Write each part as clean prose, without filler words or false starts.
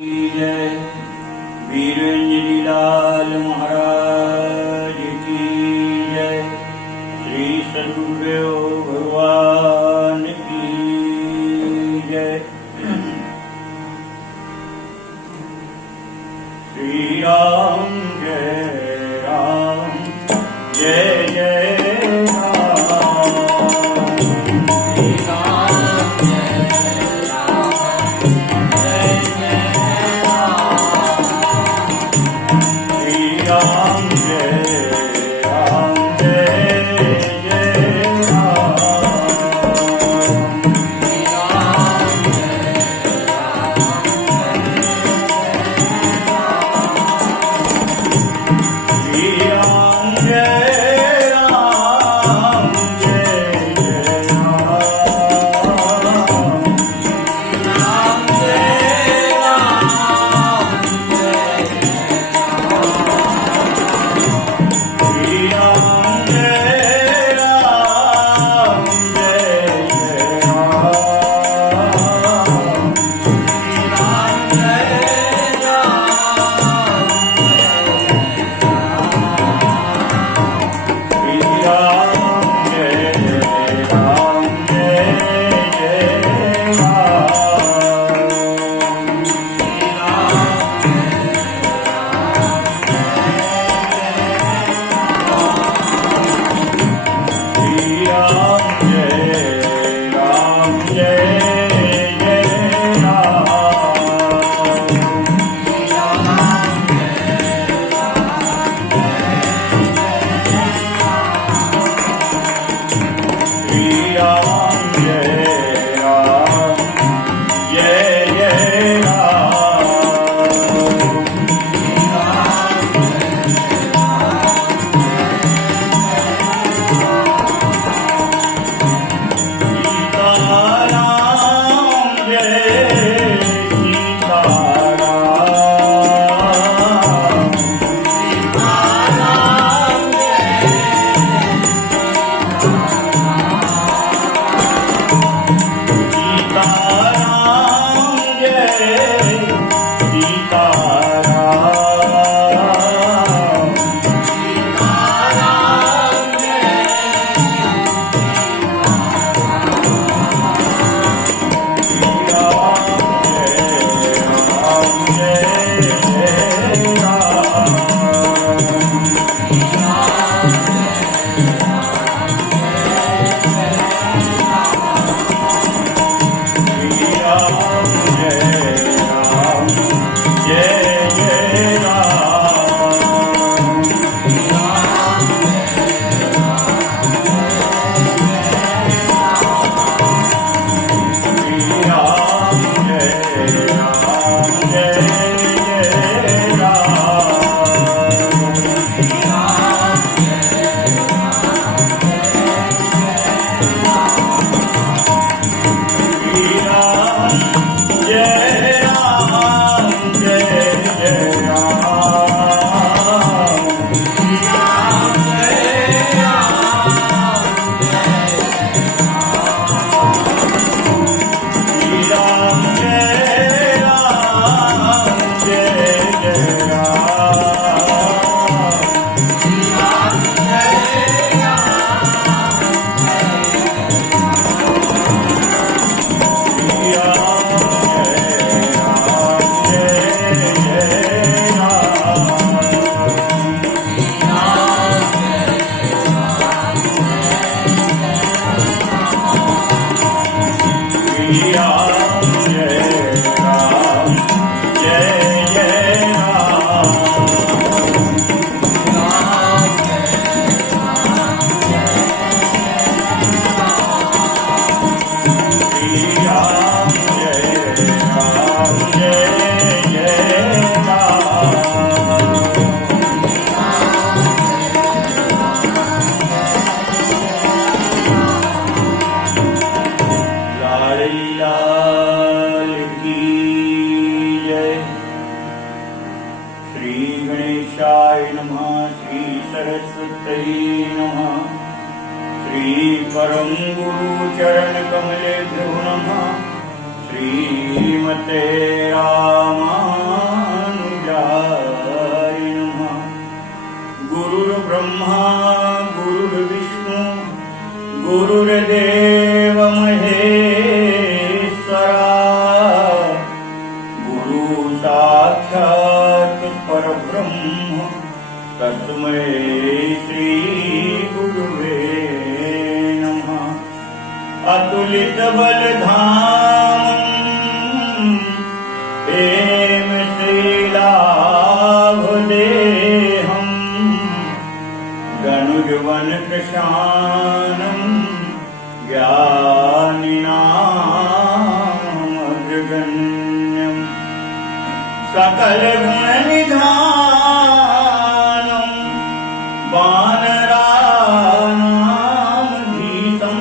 जय वीरेंद्र लाल महाराज की जय। श्री सद्गुरुदेव भगवान की जय। श्री राम जय राम जय जय राम। श्री राम जय राम जय जय राम। श्री राम जय राम जय जय राम। श्री राम जय राम जय राम जय जय राम। श्री राम जय राम जय जय राम। श्री राम जय राम श्री राम जय राम जय जय राम। श्री राम जय राम जय जय राम। श्री राम जय राम जय जय राम। सीताराम जय सीताराम। सीताराम सीताराम जय सीताराम। सीताराम लाल की जय। श्री गणेशाय नमः। श्री सरस्वती नमः। श्री परम गुरु चरण कमलेभ्यो नमः। श्रीमते रामानुजाय नमः। गुरुर्ब्रह्मा गुरुर्विष्णु गुरुर्देव महेश्वरा गुरु साक्षात् परब्रह्म तस्मै श्री गुरुवे नमः। अतुलित बलधामं हेम श्रीलाभदेहं गनुजवन कृशानं ज्ञानिनामग्रगण्यं सकल गुण निधानं वानराणां धीतं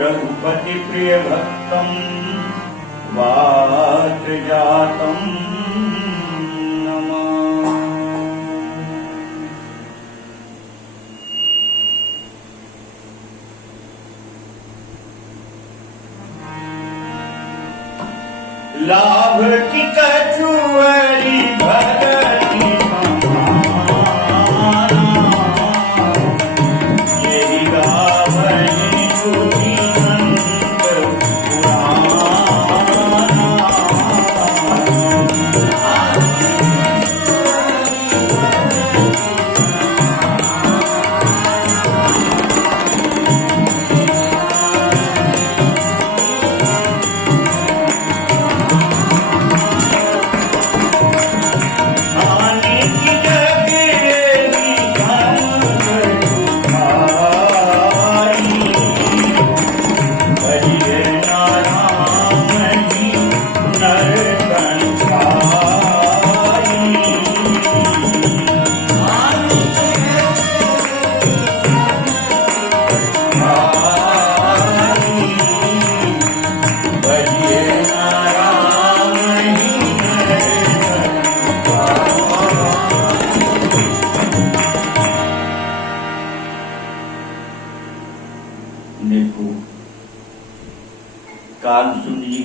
रघुपति प्रिय भक्तं वातजातं नमः। लाभ की कछुअरी भगति समाना, यही गावनि श्रुति संत पुराना। देखो, कालसुन जी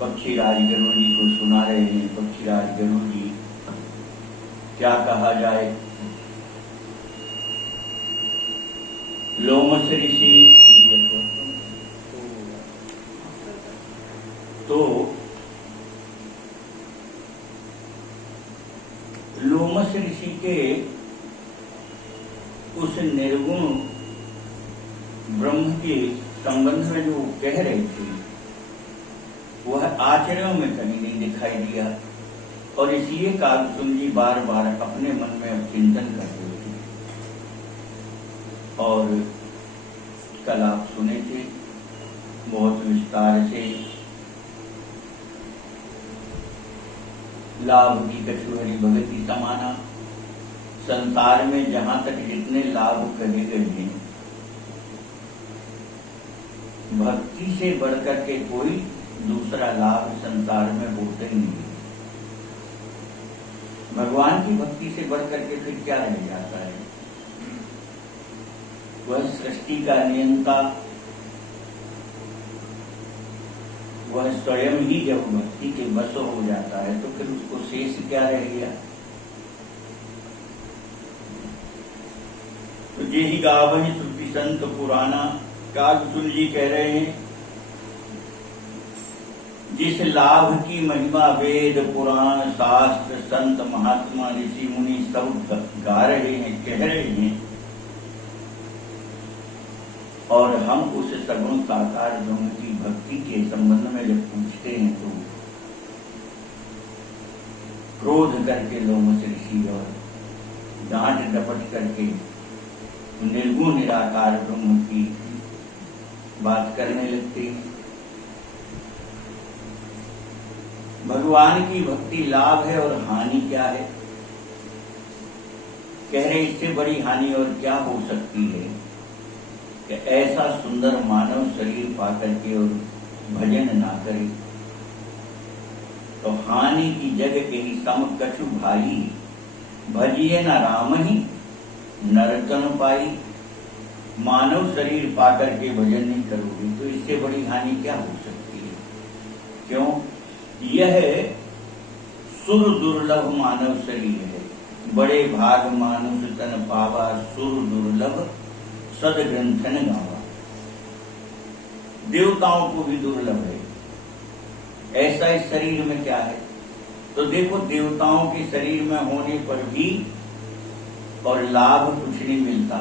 पक्षीराज गरुड़ जी को सुना रहे हैं। पक्षीराज गरुड़ जी क्या कहा जाए, लोमस ऋषि तो लोमस ऋषि के उस निर्गुण ब्रह्म के संबंध में जो कह रहे थे वह आचरण में कहीं नहीं दिखाई दिया, और इसलिए कालसुन जी बार बार अपने मन में चिंतन कर रहे थे। और कल आप सुने थे बहुत विस्तार से लाभ की कछुहरी भगति समाना। संसार में जहां तक जितने लाभ कहे गए हैं, भक्ति से बढ़कर के कोई दूसरा लाभ संसार में होते ही नहीं। भगवान की भक्ति से बढ़कर के फिर क्या रह जाता है? वह सृष्टि का नियंता, वह स्वयं ही जब भक्ति के बस हो जाता है तो फिर उसको शेष क्या रह गया? तो जे ही गावनि श्रुति संत पुराना। कालसुन जी कह रहे हैं, जिस लाभ की महिमा वेद पुराण शास्त्र संत महात्मा ऋषि मुनि सब गा रहे हैं, कह रहे हैं, और हम उस सगुण साकार ब्रह्म की भक्ति के संबंध में जब पूछते हैं तो क्रोध करके लोमस ऋषि और डांट डपट करके निर्गुण निराकार ब्रह्म की बात करने लगते हैं। भगवान की भक्ति लाभ है और हानि क्या है? कह रहे इससे बड़ी हानि और क्या हो सकती है कि ऐसा सुंदर मानव शरीर पाकर के और भजन ना करे। तो हानि की जग के ही सम कछु भाई, भजिए न राम ही नरतन पाई। मानव शरीर पाकर के भजन नहीं करोगे तो इससे बड़ी हानि क्या हो सकती है? क्यों? यह सुर दुर्लभ मानव शरीर है। बड़े भाग मानुष तन पावा, सुर दुर्लभ सद ग्रंथन गावा। देवताओं को भी दुर्लभ है। ऐसा इस शरीर में क्या है? तो देखो, देवताओं के शरीर में होने पर भी और लाभ कुछ नहीं मिलता।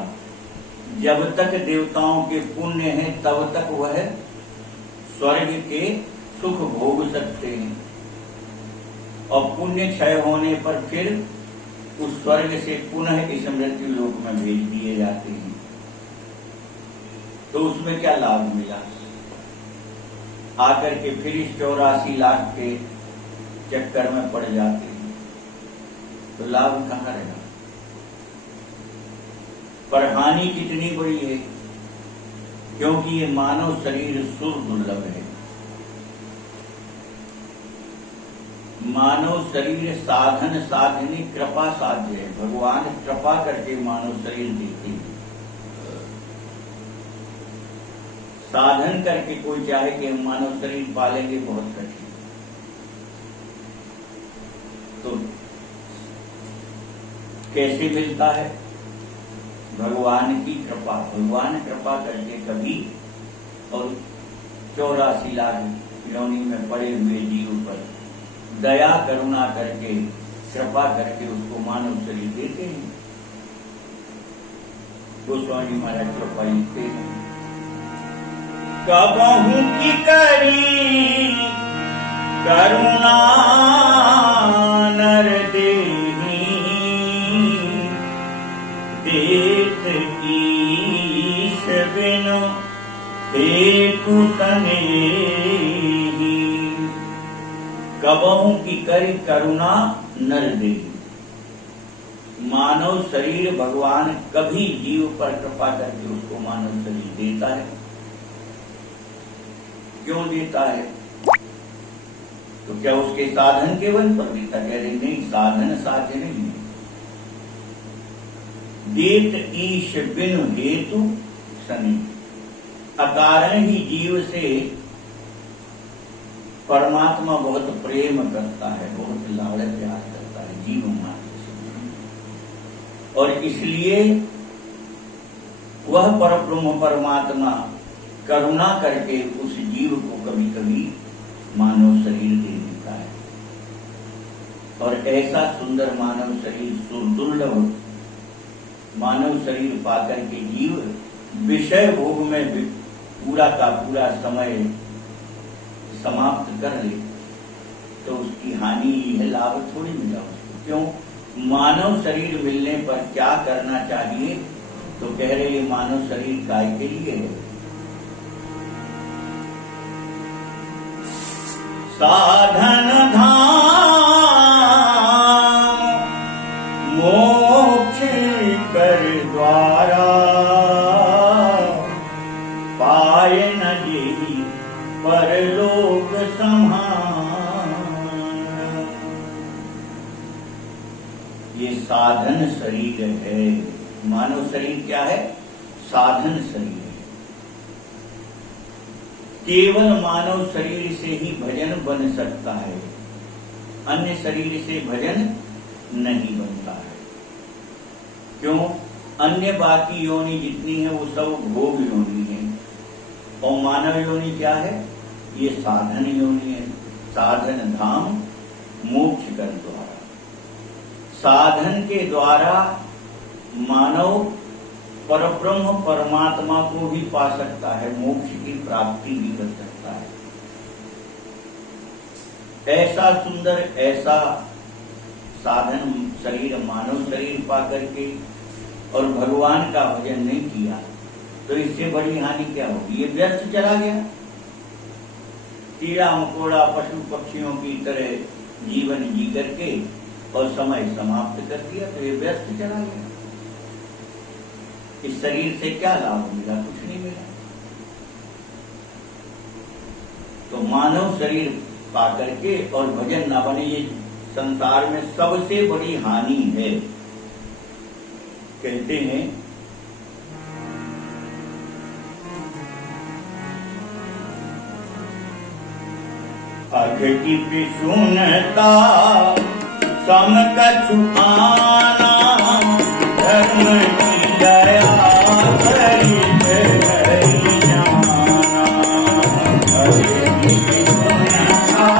जब तक देवताओं के पुण्य हैं तब तक वह स्वर्ग के सुख भोग सकते हैं, और पुण्य क्षय होने पर फिर उस स्वर्ग से पुनः इस मृत्यु लोक में भेज दिए जाते हैं। तो उसमें क्या लाभ मिला? आकर के फिर इस 84 लाख के चक्कर में पड़ जाते हैं, तो लाभ कहाँ रहा? पर हानि कितनी बड़ी है, क्योंकि ये मानव शरीर सुर दुर्लभ है। मानव शरीर साधन साधनी कृपा साध्य है। भगवान कृपा करके मानव शरीर देते हैं। साधन करके कोई चाहे कि हम मानव शरीर पालेंगे, बहुत कठिन। तो कैसे मिलता है? भगवान की कृपा। भगवान कृपा करके कभी, और 84 लाख योनि में पड़े हुए जीव पर दया करुणा करके, कृपा करके उसको मानव शरीर देते हैं। गोस्वामी महाराज कृपा लिखते हैं, कबहू की करी करुणा नर देही, देत ईश बिनु हेतु सनेही। कबहू की करी करुणा नर देही। मानव शरीर भगवान कभी जीव पर कृपा करके उसको मानव शरीर देता है। क्यों देता है? तो क्या उसके साधन के बल पर देता? कह रहे नहीं, साधन साध्य नहीं है। देत ईश बिनु हेतु सनी। अकारण ही जीव से परमात्मा बहुत प्रेम करता है, बहुत लाड़ प्यार करता है जीव मात्र से, और इसलिए वह परब्रह्म परमात्मा करुणा करके उस जीव को कभी कभी मानव शरीर दे देता है। और ऐसा सुंदर मानव शरीर, दुर्लभ मानव शरीर पाकर के जीव विषय भोग में पूरा का पूरा समय समाप्त कर ले, तो उसकी हानि ही है, लाभ थोड़ी मिला उसको। क्यों? मानव शरीर मिलने पर क्या करना चाहिए? तो कह रहे ये मानव शरीर काय के लिए है? साधन धाम मोक्ष कर द्वारा, पाए न जेहि परलोक समान। ये साधन शरीर है। मानव शरीर क्या है? साधन शरीर है। केवल मानव शरीर से ही भजन बन सकता है, अन्य शरीर से भजन नहीं बनता है। क्यों? अन्य बाकी योनि जितनी है वो सब भोग योनि है, और मानव योनि क्या है? ये साधन योनि है। साधन धाम मोक्ष कर द्वारा। साधन के द्वारा मानव परब्रह्म परमात्मा को भी पा सकता है, मोक्ष की प्राप्ति भी कर सकता है। ऐसा सुंदर, ऐसा साधन शरीर, मानव शरीर पा करके और भगवान का भजन नहीं किया, तो इससे बड़ी हानि क्या होगी? ये व्यर्थ चला गया। कीड़ा मकोड़ा पशु पक्षियों की तरह जीवन जी करके और समय समाप्त कर दिया, तो ये व्यर्थ चला गया। इस शरीर से क्या लाभ मिला? कुछ नहीं मिला। तो मानव शरीर पा करके और भजन ना बने, ये संसार में सबसे बड़ी हानि है। कहते हैं अघ की पिशुनता सम कछु आना, धर्म की दया करी धरि जाना। अघ की पिशुनता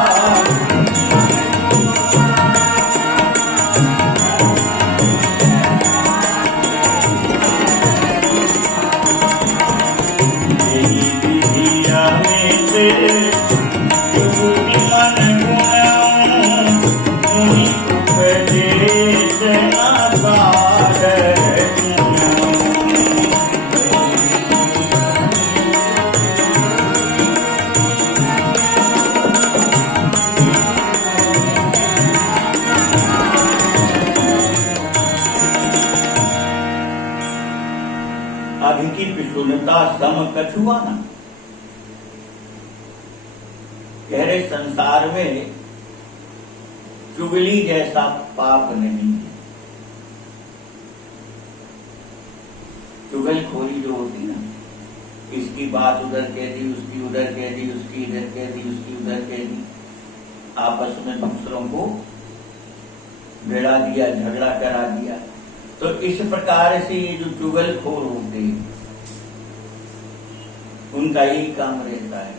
अघ की पिशुनता सम कछु आना। गहरे संसार में चुगली जैसा पाप नहीं है। चुगलखोरी जो होती ना, इसकी बात उधर कह दी, उसकी उधर कह दी, उसकी इधर कह दी, उसकी उधर कह दी, आपस में दूसरों को भिड़ा दिया, झगड़ा करा दिया। तो इस प्रकार से ये जो चुगलखोर होते हैं, उनका यही काम रहता है।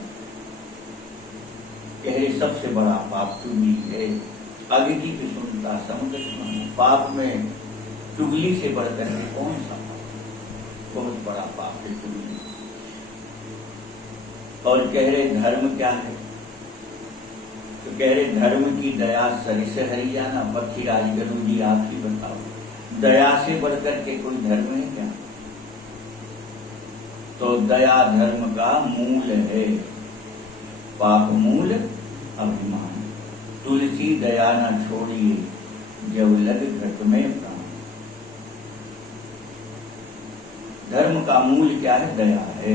कहे सबसे बड़ा पाप चुगली है। अघ की पिशुनता सम कछु आना। पाप में चुगली से बढ़कर के कौन सा पाप? बहुत बड़ा पाप है चुगली। और कह रहे धर्म क्या है? तो कह रहे धर्म की दया सरिस हरियाणा। पक्षीराज गुरु जी आप ही बताओ, दया से बढ़कर के कोई धर्म है क्या? तो दया धर्म का मूल है। पाप मूल अभिमान। तुलसी दया न छोड़िए, जब लग घट में प्राण। धर्म का मूल क्या है? दया है।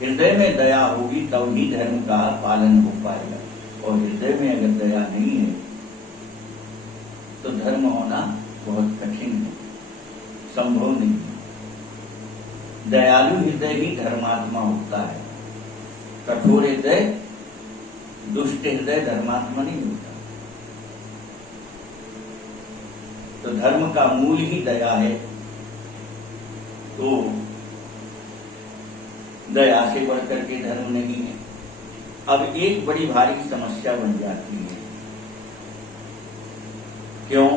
हृदय में दया होगी तब ही धर्म का पालन हो पाएगा। और हृदय में अगर दया नहीं है तो धर्म होना बहुत कठिन है, संभव नहीं है। दयालु हृदय ही धर्मात्मा होता है। कठोर हृदय, दुष्ट हृदय धर्मात्मा नहीं होता। तो धर्म का मूल ही दया है। तो दया से बढ़कर के धर्म नहीं है। अब एक बड़ी भारी समस्या बन जाती है। क्यों?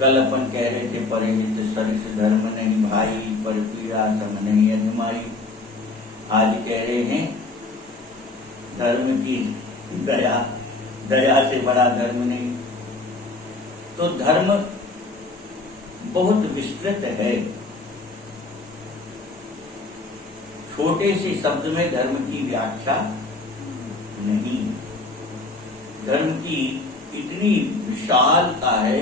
कल अपन कह रहे थे परिहित सरिस धर्म नहीं भाई, पर पीड़ा सम नहीं अधमाई। आज कह रहे हैं धर्म की दया, दया से बड़ा धर्म नहीं। तो धर्म बहुत विस्तृत है। छोटे से शब्द में धर्म की व्याख्या नहीं। धर्म की इतनी विशालता है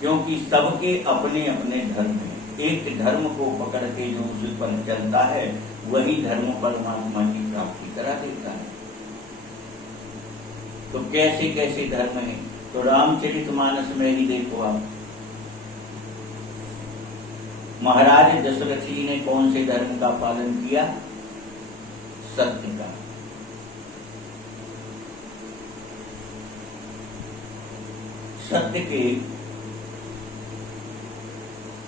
क्योंकि सबके अपने अपने धर्म हैं। एक धर्म को पकड़ के जो उस पर चलता है वही धर्म परमात्मा की प्राप्ति करा देता है। तो कैसे कैसे धर्म है? तो रामचरितमानस में ही देखो आप, महाराज दशरथ जी ने कौन से धर्म का पालन किया? सत्य का। सत्य के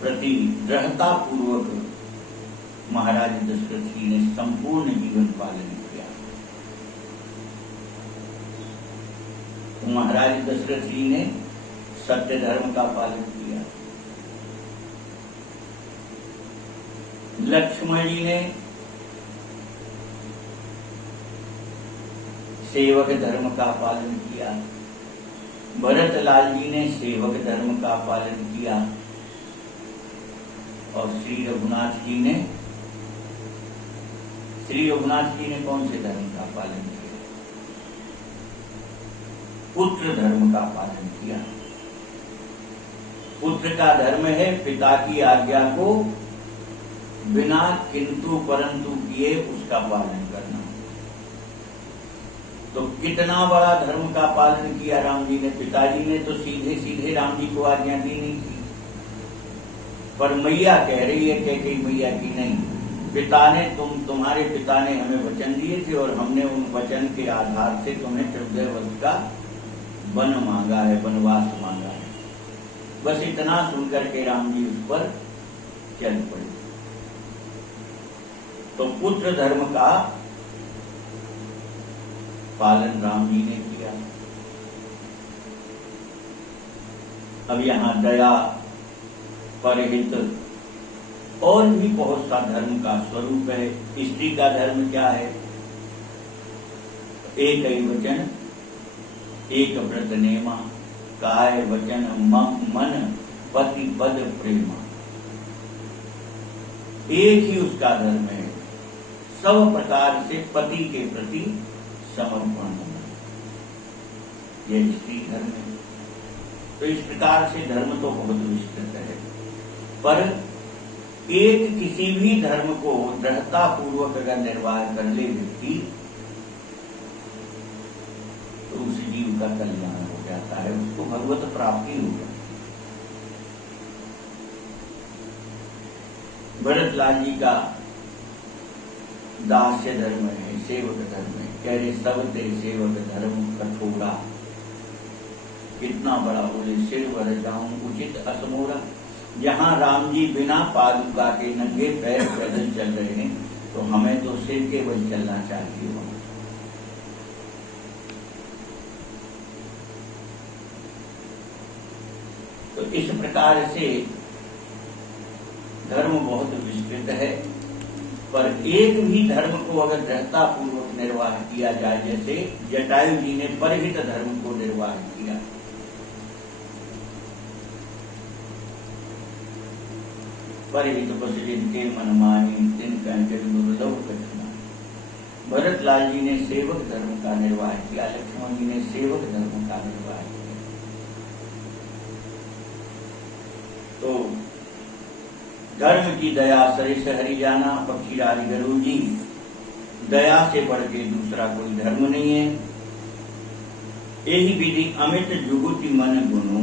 प्रति दृढ़ता पूर्वक महाराज दशरथ जी ने संपूर्ण जीवन पालन किया। तो महाराज दशरथ जी ने सत्य धर्म का पालन किया। लक्ष्मण जी ने सेवक धर्म का पालन किया। भरत लाल जी ने सेवक धर्म का पालन किया। और श्री रघुनाथ जी ने कौन से धर्म का पालन किया? पुत्र धर्म का पालन किया। पुत्र का धर्म है पिता की आज्ञा को बिना किंतु परंतु किए उसका पालन करना। तो कितना बड़ा धर्म का पालन किया राम जी ने। पिताजी ने तो सीधे सीधे राम जी को आज्ञा दी नहीं थी, पर मैया कह रही है, कहती मैया की नहीं, तुम्हारे पिता ने हमें वचन दिए थे और हमने उन वचन के आधार से तुम्हें 14 वर्ष का वन मांगा है, वनवास मांगा है। बस इतना सुनकर के राम जी उस पर चल पड़े। तो पुत्र धर्म का पालन राम जी ने किया। अब यहां दया, परहित और भी बहुत सा धर्म का स्वरूप है। स्त्री का धर्म क्या है? एक ही वचन, एक व्रत नेमा, काय वचन मन पति पद प्रेमा। एक ही उसका धर्म है, सब प्रकार से पति के प्रति समर्पण होना, यह स्त्री धर्म है। तो इस प्रकार से धर्म तो बहुत विस्तृत है, पर एक किसी भी धर्म को दृढ़ता पूर्वक अगर निर्वाह कर ले व्यक्ति, तो उस जीव का कल्याण हो जाता है, उसको भगवत प्राप्ति हो जाती है। भरतलाल जी का दास्य धर्म है, सेवक धर्म है। कह रहे सब तेरे सेवक धर्म कठोरा, कितना बड़ा बोले, सिर वर जाऊं उचित असमोरा। जहां राम जी बिना पादुका के नंगे पैर पैदल चल रहे हैं, तो हमें तो सिर के बल चलना चाहिए। तो इस प्रकार से धर्म बहुत विस्तृत है, पर एक भी धर्म को अगर दृढ़ता पूर्वक निर्वाह किया जाए, जैसे जटायु जी ने परहित धर्म को निर्वाह किया। परहित बस जिनके मन मानी, तिन कंचन दुर्लभ कठिना। भरतलाल जी ने सेवक धर्म का निर्वाह किया, लक्ष्मण जी ने सेवक धर्म का निर्वाह किया। तो धर्म की दया सरिस हरि जाना, पक्षीराज गरुड़ जी, दया से बढ़ के दूसरा कोई धर्म नहीं है। यही विधि अमित जुगुति मन गुनु।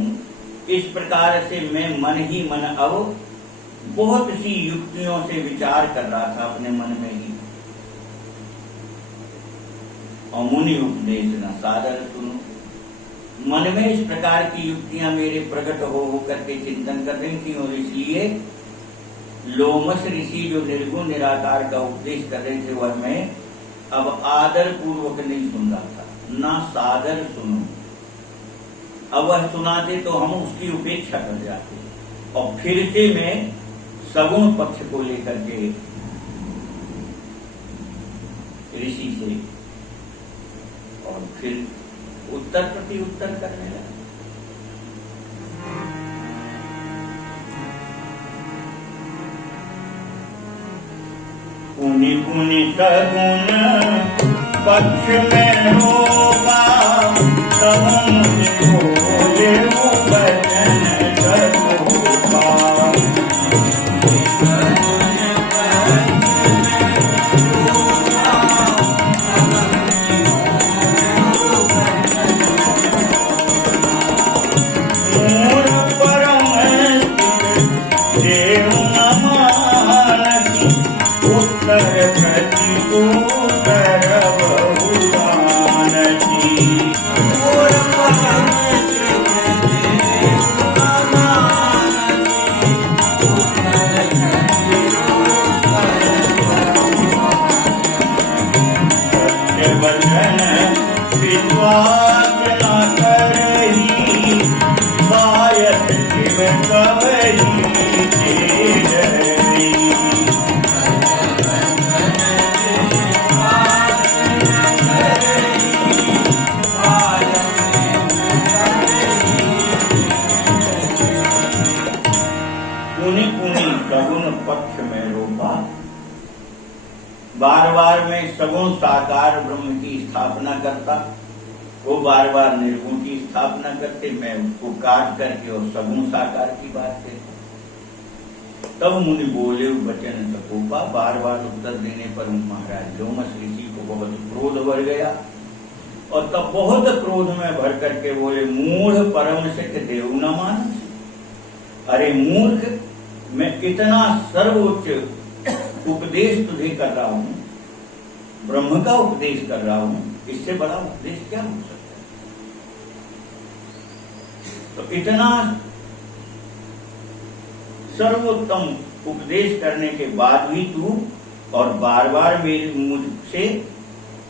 इस प्रकार से मैं मन ही मन अब बहुत सी युक्तियों से विचार कर रहा था अपने मन में ही। और मुनि उपदेश न सादर सुनो। मन में इस प्रकार की युक्तियां मेरे प्रकट हो करके चिंतन कर रही थी, और इसलिए लोमस ऋषि जो निर्गुण निराकार का उपदेश कर रहे थे, वह मैं अब आदर पूर्वक नहीं सुन रहा था, ना सादर सुनो। अब वह सुनाते तो हम उसकी उपेक्षा कर जाते, और फिर से मैं सगुण पक्ष को लेकर के ऋषि से और फिर उत्तर प्रति उत्तर करने लगा। पुनि पुनि सगुण पक्ष में रोबा, तब बोले बचन सरोबा। बार बार मैं सगुण साकार ब्रह्म की स्थापना करता, वो बार बार निर्गुण की स्थापना करते, मैं उसको काट करके और सगुण साकार की बात कहता। तब मुनि बोले वचन सकोपा। बार बार उत्तर देने पर महाराज लोमस ऋषि को बहुत क्रोध भर गया, और तब बहुत क्रोध में भर करके बोले मूढ़ परम सिख देव न मानस। अरे मूर्ख, मैं इतना सर्वोच्च उपदेश तुझे कर रहा हूं, ब्रह्म का उपदेश कर रहा हूं, इससे बड़ा उपदेश क्या हो सकता है? तो इतना सर्वोत्तम उपदेश करने के बाद भी तू और बार बार मेरे मुझसे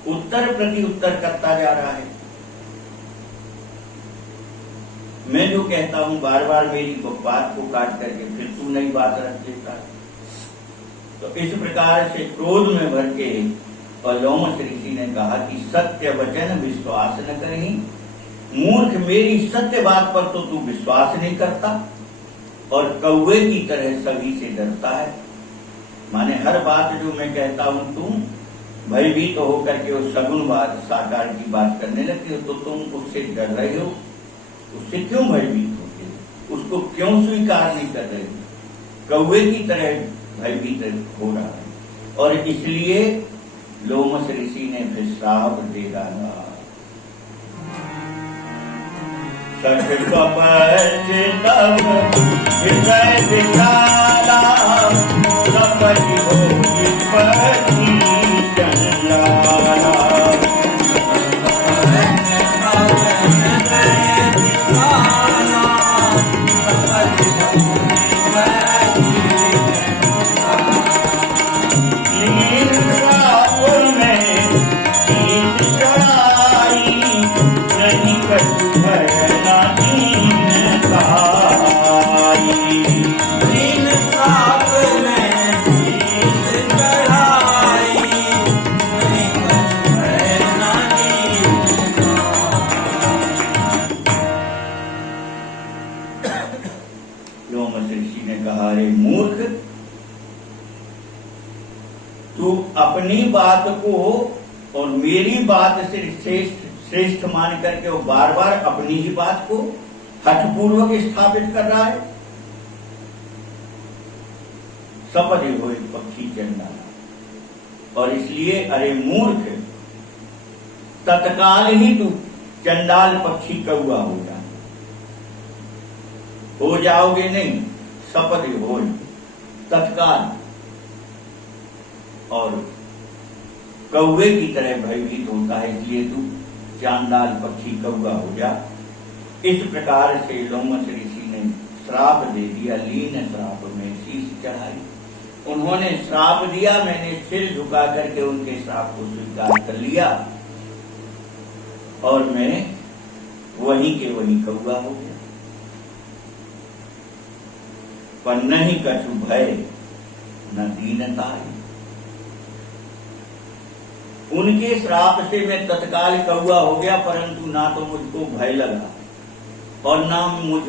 उत्तर प्रति उत्तर करता जा रहा है। मैं जो कहता हूं बार बार मेरी बात को काट करके फिर तू नई बात रख देता है। तो इस प्रकार से क्रोध में भर के और लोमश ऋषि ने कहा कि सत्य वचन विश्वास न करही, मूर्ख मेरी सत्य बात पर तो तू विश्वास नहीं करता और कौवे की तरह सभी से डरता है। माने हर बात जो मैं कहता हूं तुम भयभीत तो होकर के उस सगुन बात साकार की बात करने लगते हो, तो तुम उससे डर रहे हो, उससे क्यों भयभीत होते हो, उसको क्यों स्वीकार नहीं कर रहे हो, कौवे की तरह भयभीत हो रहा है। और इसलिए लोमश ऋषि ने फिर श्राप दे डाला। सच कपट तब हृदय विशाला, कपट होगी पति चंडाला। अपनी बात को और मेरी बात से श्रेष्ठ मान करके वो बार बार अपनी ही बात को हठपूर्वक स्थापित कर रहा है। सपदे हुए पक्षी चंडाला। और इसलिए अरे मूर्ख, तत्काल ही तू चंडाल पक्षी कौआ हो जाओगे नहीं, सपदे हो तत्काल और कौवे की तरह भयभीत होता है, इसलिए तू चांडाल पक्षी कौवा हो जा। इस प्रकार से लोमश ऋषि ने श्राप दे दिया, लीन श्राप में शीश चढ़ाई। उन्होंने श्राप दिया, मैंने सिर झुका करके उनके श्राप को स्वीकार कर लिया और मैं वहीं के वहीं कौवा हो गया। पर नहीं कछु भय न दीनता। उनके श्राप से मैं तत्काल कौवा हो गया, परंतु ना तो मुझको भय लगा और ना मुझ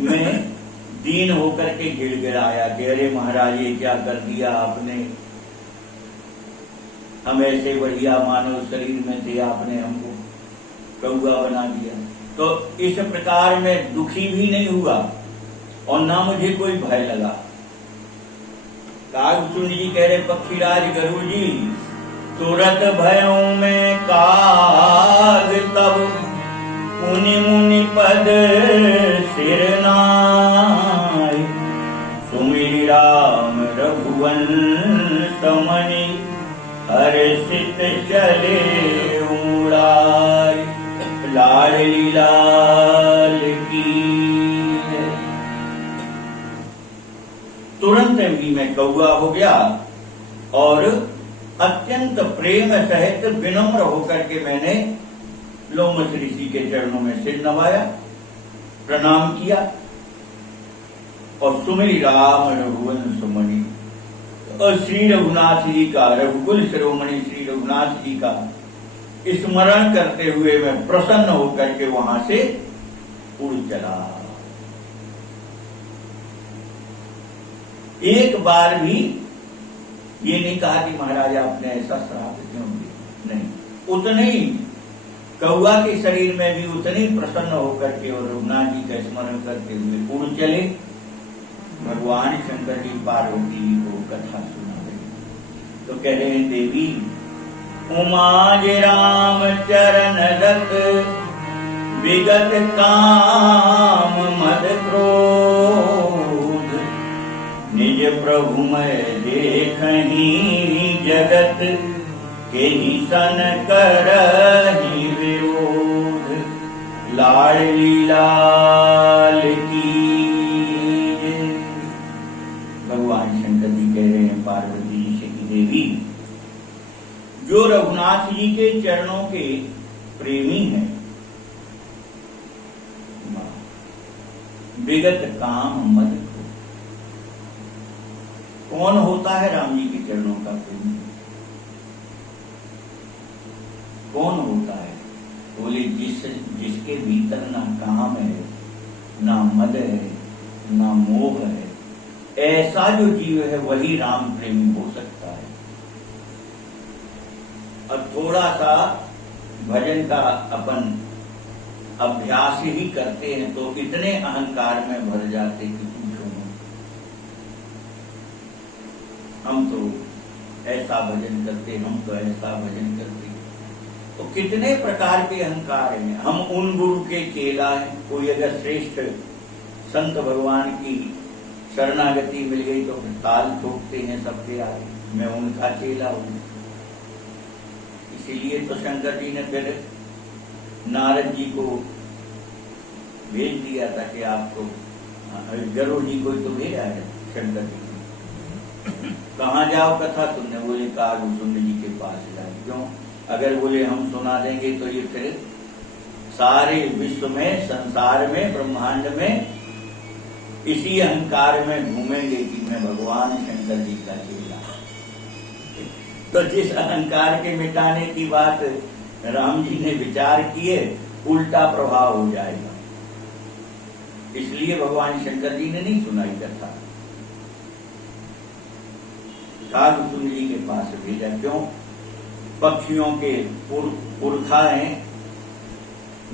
में दीन होकर के गिड़गिड़ाया कि अरे महाराज ये क्या कर दिया आपने, हम ऐसे बढ़िया मानव शरीर में थे, आपने हमको कौवा बना दिया। तो इस प्रकार में दुखी भी नहीं हुआ और ना मुझे कोई भय लगा। कागसुंड जी कह रहे पक्षीराज गरुड़ जी, तुरत भयों में काग तब मुनि मुनि पद सिर नाय, सुमिरि राम रघुवंश मणि हर्षित चले उड़ाय। लाडली लाल की। तुरंत ही मैं कौवा हो गया और अत्यंत प्रेम सहित विनम्र होकर के मैंने लोमश ऋषि के चरणों में सिर नवाया, प्रणाम किया और सुमिरि राम रघुवंश मणि, और श्री रघुनाथ जी का, रघुकुल शिरोमणि श्री रघुनाथ जी का स्मरण करते हुए मैं प्रसन्न होकर के वहां से उड़ चला। एक बार भी ये नहीं कहा कि महाराज आपने ऐसा श्राप क्यों दिया, नहीं, उतने ही कौवा के शरीर में भी उतने ही प्रसन्न होकर के और रघुनाथ जी का स्मरण करते हुए उड़ चले। भगवान शंकर जी पार्वती जी को कथा सुना रहे तो कह रहे हैं, देवी उमाज राम चरण रत विगत काम मद क्रोध, निज प्रभु मैं देखही जगत के ही सन करही विरोध लाडली लाल की। भगवान शंकर जी कह रहे हैं पार्वती जी से कि देवी, जो रघुनाथ जी के चरणों के प्रेमी हैं, विगत काम मद को। कौन होता है राम जी के चरणों का प्रेमी? कौन होता है? बोले जिसके भीतर ना काम है, ना मद है, ना मोह है, ऐसा जो जीव है वही राम प्रेमी हो सकता है। अब थोड़ा सा भजन का अपन अभ्यास ही करते हैं तो इतने अहंकार में भर जाते कि पूछो मत। हम तो ऐसा भजन करते, हम तो ऐसा भजन करते, तो कितने प्रकार के अहंकार हैं। हम उन गुरु के चेला हैं। कोई अगर श्रेष्ठ संत भगवान की शरणागति मिल गई तो फिर ताल ठोकते हैं सबके आगे, मैं उनका चेला हूं। इसीलिए तो शंकर जी ने फिर नारद जी को भेज दिया था कि आपको, जरूर जी को तो भेजा है शंकर जी को, कहाँ जाओ कथा सुनने? बोले कागभूषुंड जी के पास जाए। क्यों? अगर बोले हम सुना देंगे तो ये फिर सारे विश्व में, संसार में, ब्रह्मांड में इसी अहंकार में घूमेंगे कि मैं भगवान शंकर जी का चेला। तो जिस अहंकार के मिटाने की बात राम जी ने विचार किए, उल्टा प्रभाव हो जाएगा। इसलिए भगवान शंकर जी ने नहीं सुनाई कथा, कागभूषुंड जी के पास भेजा। क्यों? पक्षियों के पुरखा हैं,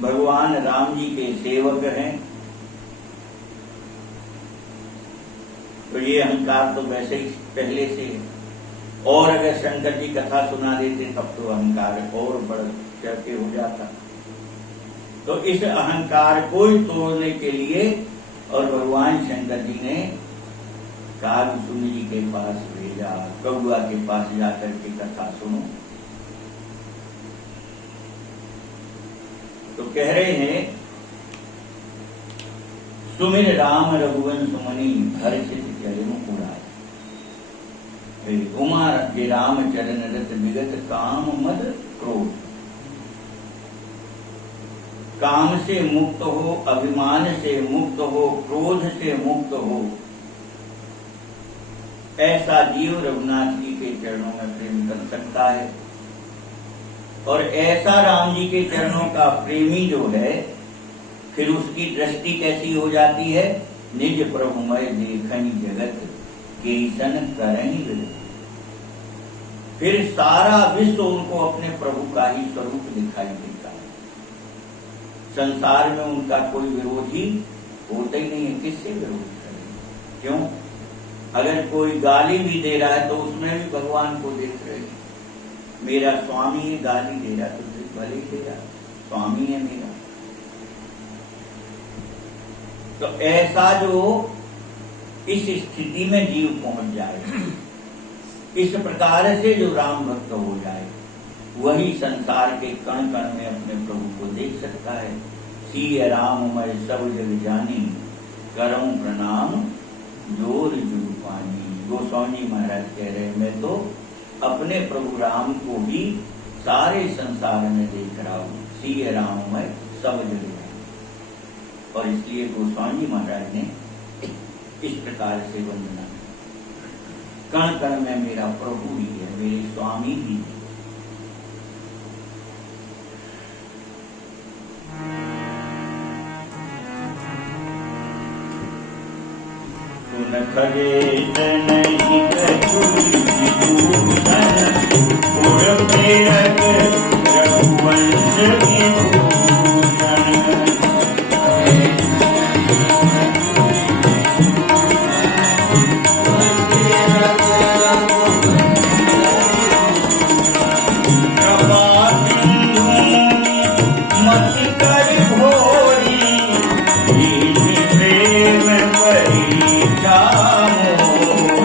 भगवान राम जी के सेवक हैं, तो ये अहंकार तो वैसे ही पहले से है। और अगर शंकर जी कथा सुना देते तब तो अहंकार और बढ़ चढ़ के हो जाता। तो इस अहंकार को तोड़ने के लिए और भगवान शंकर जी ने कागभूषुंड जी के पास भेजा, कौआ के पास जाकर के कथा सुनो। तो कह रहे हैं, सुमिर राम रघुवन सुमनि हर्षित चरण उड़ाए, उमा के राम चरण रत विगत काम मद क्रोध। काम से मुक्त हो, अभिमान से मुक्त हो, क्रोध से मुक्त हो, ऐसा जीव रघुनाथ जी के चरणों में प्रेम कर सकता है। और ऐसा राम जी के चरणों का प्रेमी जो है, फिर उसकी दृष्टि कैसी हो जाती है? निज प्रभुमय देखहि जगत के सन करहि विरत। फिर सारा विश्व उनको अपने प्रभु का ही स्वरूप दिखाई देता है। संसार में उनका कोई विरोधी होता ही नहीं है। किससे विरोध करें? क्यों? अगर कोई गाली भी दे रहा है तो उसमें भी भगवान को देख रहे हैं। मेरा स्वामी है, गाली दे रहा तो भले ही दे रहा, स्वामी है मेरा। तो ऐसा जो इस स्थिति में जीव पहुंच जाए, इस प्रकार से जो राम भक्त हो जाए, वही संसार के कण कण में अपने प्रभु को देख सकता है। सिय राम मैं सब जग जानी, करऊं प्रणाम जोर जुग पानी। गोस्वामी महाराज कह रहे हैं, मैं तो अपने प्रभु राम को भी सारे संसार में देख रहा हूं। सिय राम मैं सब जग जानी। और इसलिए गोस्वामी महाराज ने इस प्रकार से वंदना, कण कण में मेरा प्रभु ही है, मेरे स्वामी ही है। सुन खगेश नहीं कछुई विभूषण, पुर प्रेरक रघुवंश विभूषण। प्रेम परीक्षा मोर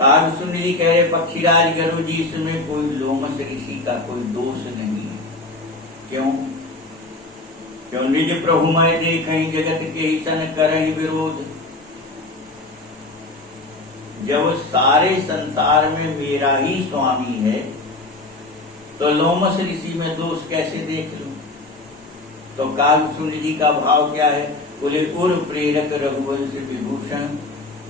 कागसुंड जी कह रहे पक्षीराज गरुड़ जी इसमें कोई लोमस ऋषि का कोई दोष नहीं है। क्यों? क्यों निज प्रभुमय देखहि जगत के ईसन करहि विरोध। जब सारे संसार में मेरा ही स्वामी है तो लोमस ऋषि में दोष कैसे देख लूं? तो कागसुंड जी का भाव क्या है? बोले उर प्रेरक रघुवंश विभूषण।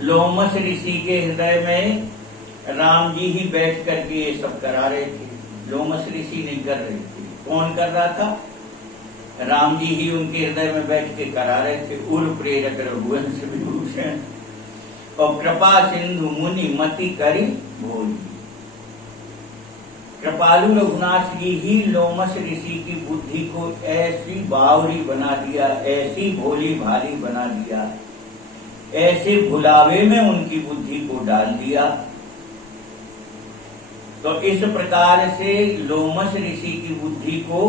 लोमस ऋषि के हृदय में राम जी ही बैठ करके ये सब करा रहे थे, लोमस ऋषि नहीं कर रहे थे। कौन कर रहा था? राम जी ही उनके हृदय में बैठ के करा रहे थे। उर प्रेरक रघुवंश विभूषण और कृपा सिंधु मुनि मति करी भोज। कृपालु रघुनाथ जी ही लोमस ऋषि की बुद्धि को ऐसी बावरी बना दिया, ऐसी भोली भाली बना दिया, ऐसे भुलावे में उनकी बुद्धि को डाल दिया। तो इस प्रकार से लोमस ऋषि की बुद्धि को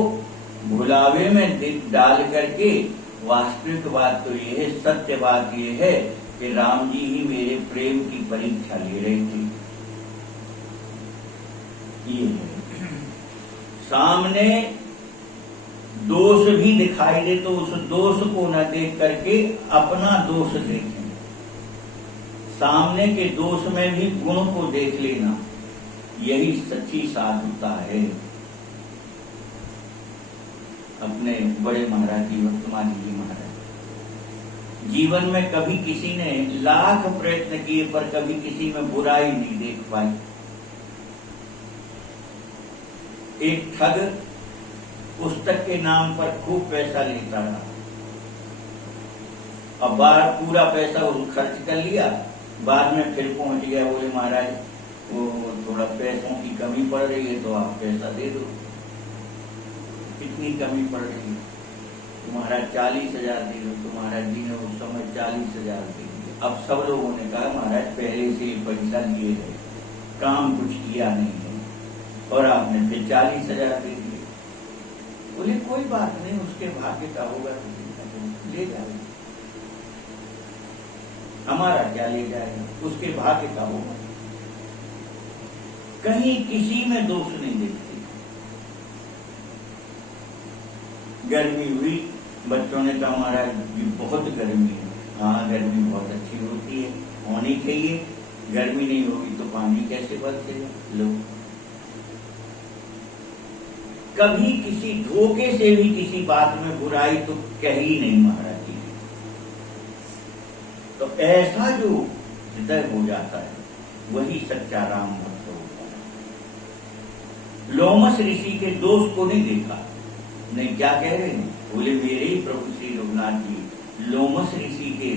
भुलावे में डाल करके वास्तविक बात तो ये है, सत्य बात ये है कि राम जी ही मेरे प्रेम की परीक्षा ले रहे थे। ये सामने दोष भी दिखाई दे तो उस दोष को न देख करके अपना दोष देखें। सामने के दोष में भी गुण को देख लेना, यही सच्ची साधुता है। अपने बड़े महाराज जी वर्तमान जी महाराज जीवन में कभी किसी ने लाख प्रयत्न किए पर कभी किसी में बुराई नहीं देख पाई। एक ठग पुस्तक के नाम पर खूब पैसा लेता रहा, अब बार पूरा पैसा वो खर्च कर लिया, बाद में फिर पहुंच गया, बोले महाराज वो थोड़ा पैसों की कमी पड़ रही है तो आप पैसा दे दो। कितनी कमी पड़ रही है? तो महाराज 40,000 दे दो। तो महाराज जी ने उस समय 40,000 दे दिए। अब सब लोगों ने कहा महाराज पहले से पैसा लिए है, काम कुछ किया नहीं है और आपने फिर 40,000 दे दिए। बोले कोई बात नहीं, उसके भाग्य का होगा, ले जाएगा, हमारा क्या ले जाएगा, उसके भाग्य का होगा। कहीं किसी में दोष नहीं देखते। गर्मी हुई, बच्चों ने कहा महाराज जी बहुत गर्मी है। हाँ गर्मी बहुत अच्छी होती है, होनी चाहिए, गर्मी नहीं होगी तो पानी कैसे बरसेगा। लो, कभी किसी धोखे से भी किसी बात में बुराई तो कह ही नहीं महाराज जी। तो ऐसा जो हृदय हो जाता है वही सच्चा राम भक्त होता है। लोमस ऋषि के दोष को नहीं देखा, नहीं क्या कह रहे हैं? बोले मेरे ही प्रभु श्री रघुनाथ जी लोमस ऋषि के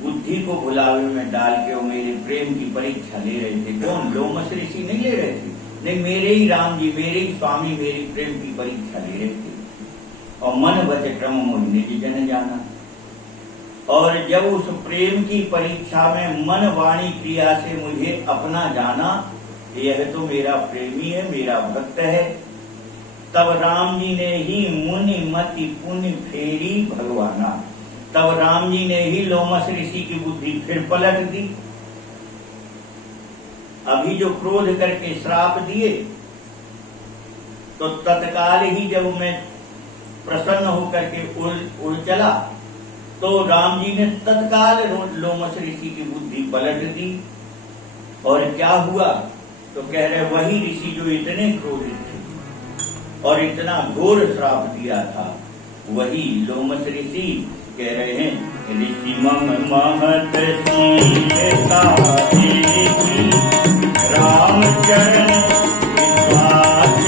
बुद्धि को भुलावे में डाल के वो मेरे प्रेम की परीक्षा ले रहे थे। कौन? लोमस ऋषि नहीं ले रहे थे, नहीं मेरे ही राम जी, मेरे ही स्वामी मेरी प्रेम की परीक्षा ले रहे थे। और मन वच क्रम मोहिनी जी जन जाना। और जब उस प्रेम की परीक्षा में मन वाणी क्रिया से मुझे अपना जाना, यह तो मेरा प्रेमी है, मेरा भक्त है, तब राम जी ने ही मुनि मति पुण्य फेरी भगवाना। तब राम जी ने ही लोमस ऋषि की बुद्धि फिर पलट दी। अभी जो क्रोध करके श्राप दिए तो तत्काल ही जब मैं प्रसन्न होकर के उड़ चला तो राम जी ने तत्काल लोमस ऋषि की बुद्धि पलट दी। और क्या हुआ? तो कह रहे वही ऋषि जो इतने क्रोधित थे और इतना घोर श्राप दिया था, वही लोमस ऋषि कह रहे हैं ऋषि मम महत सीता राम चरण विश्वास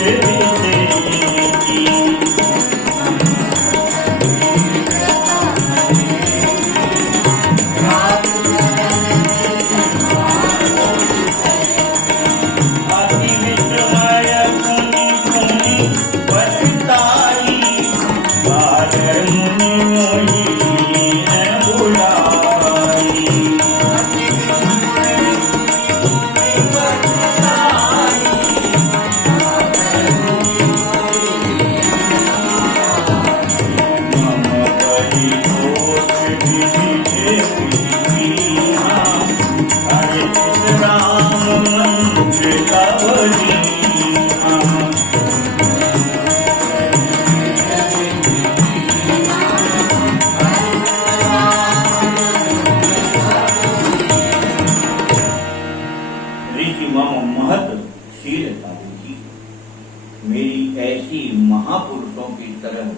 तरह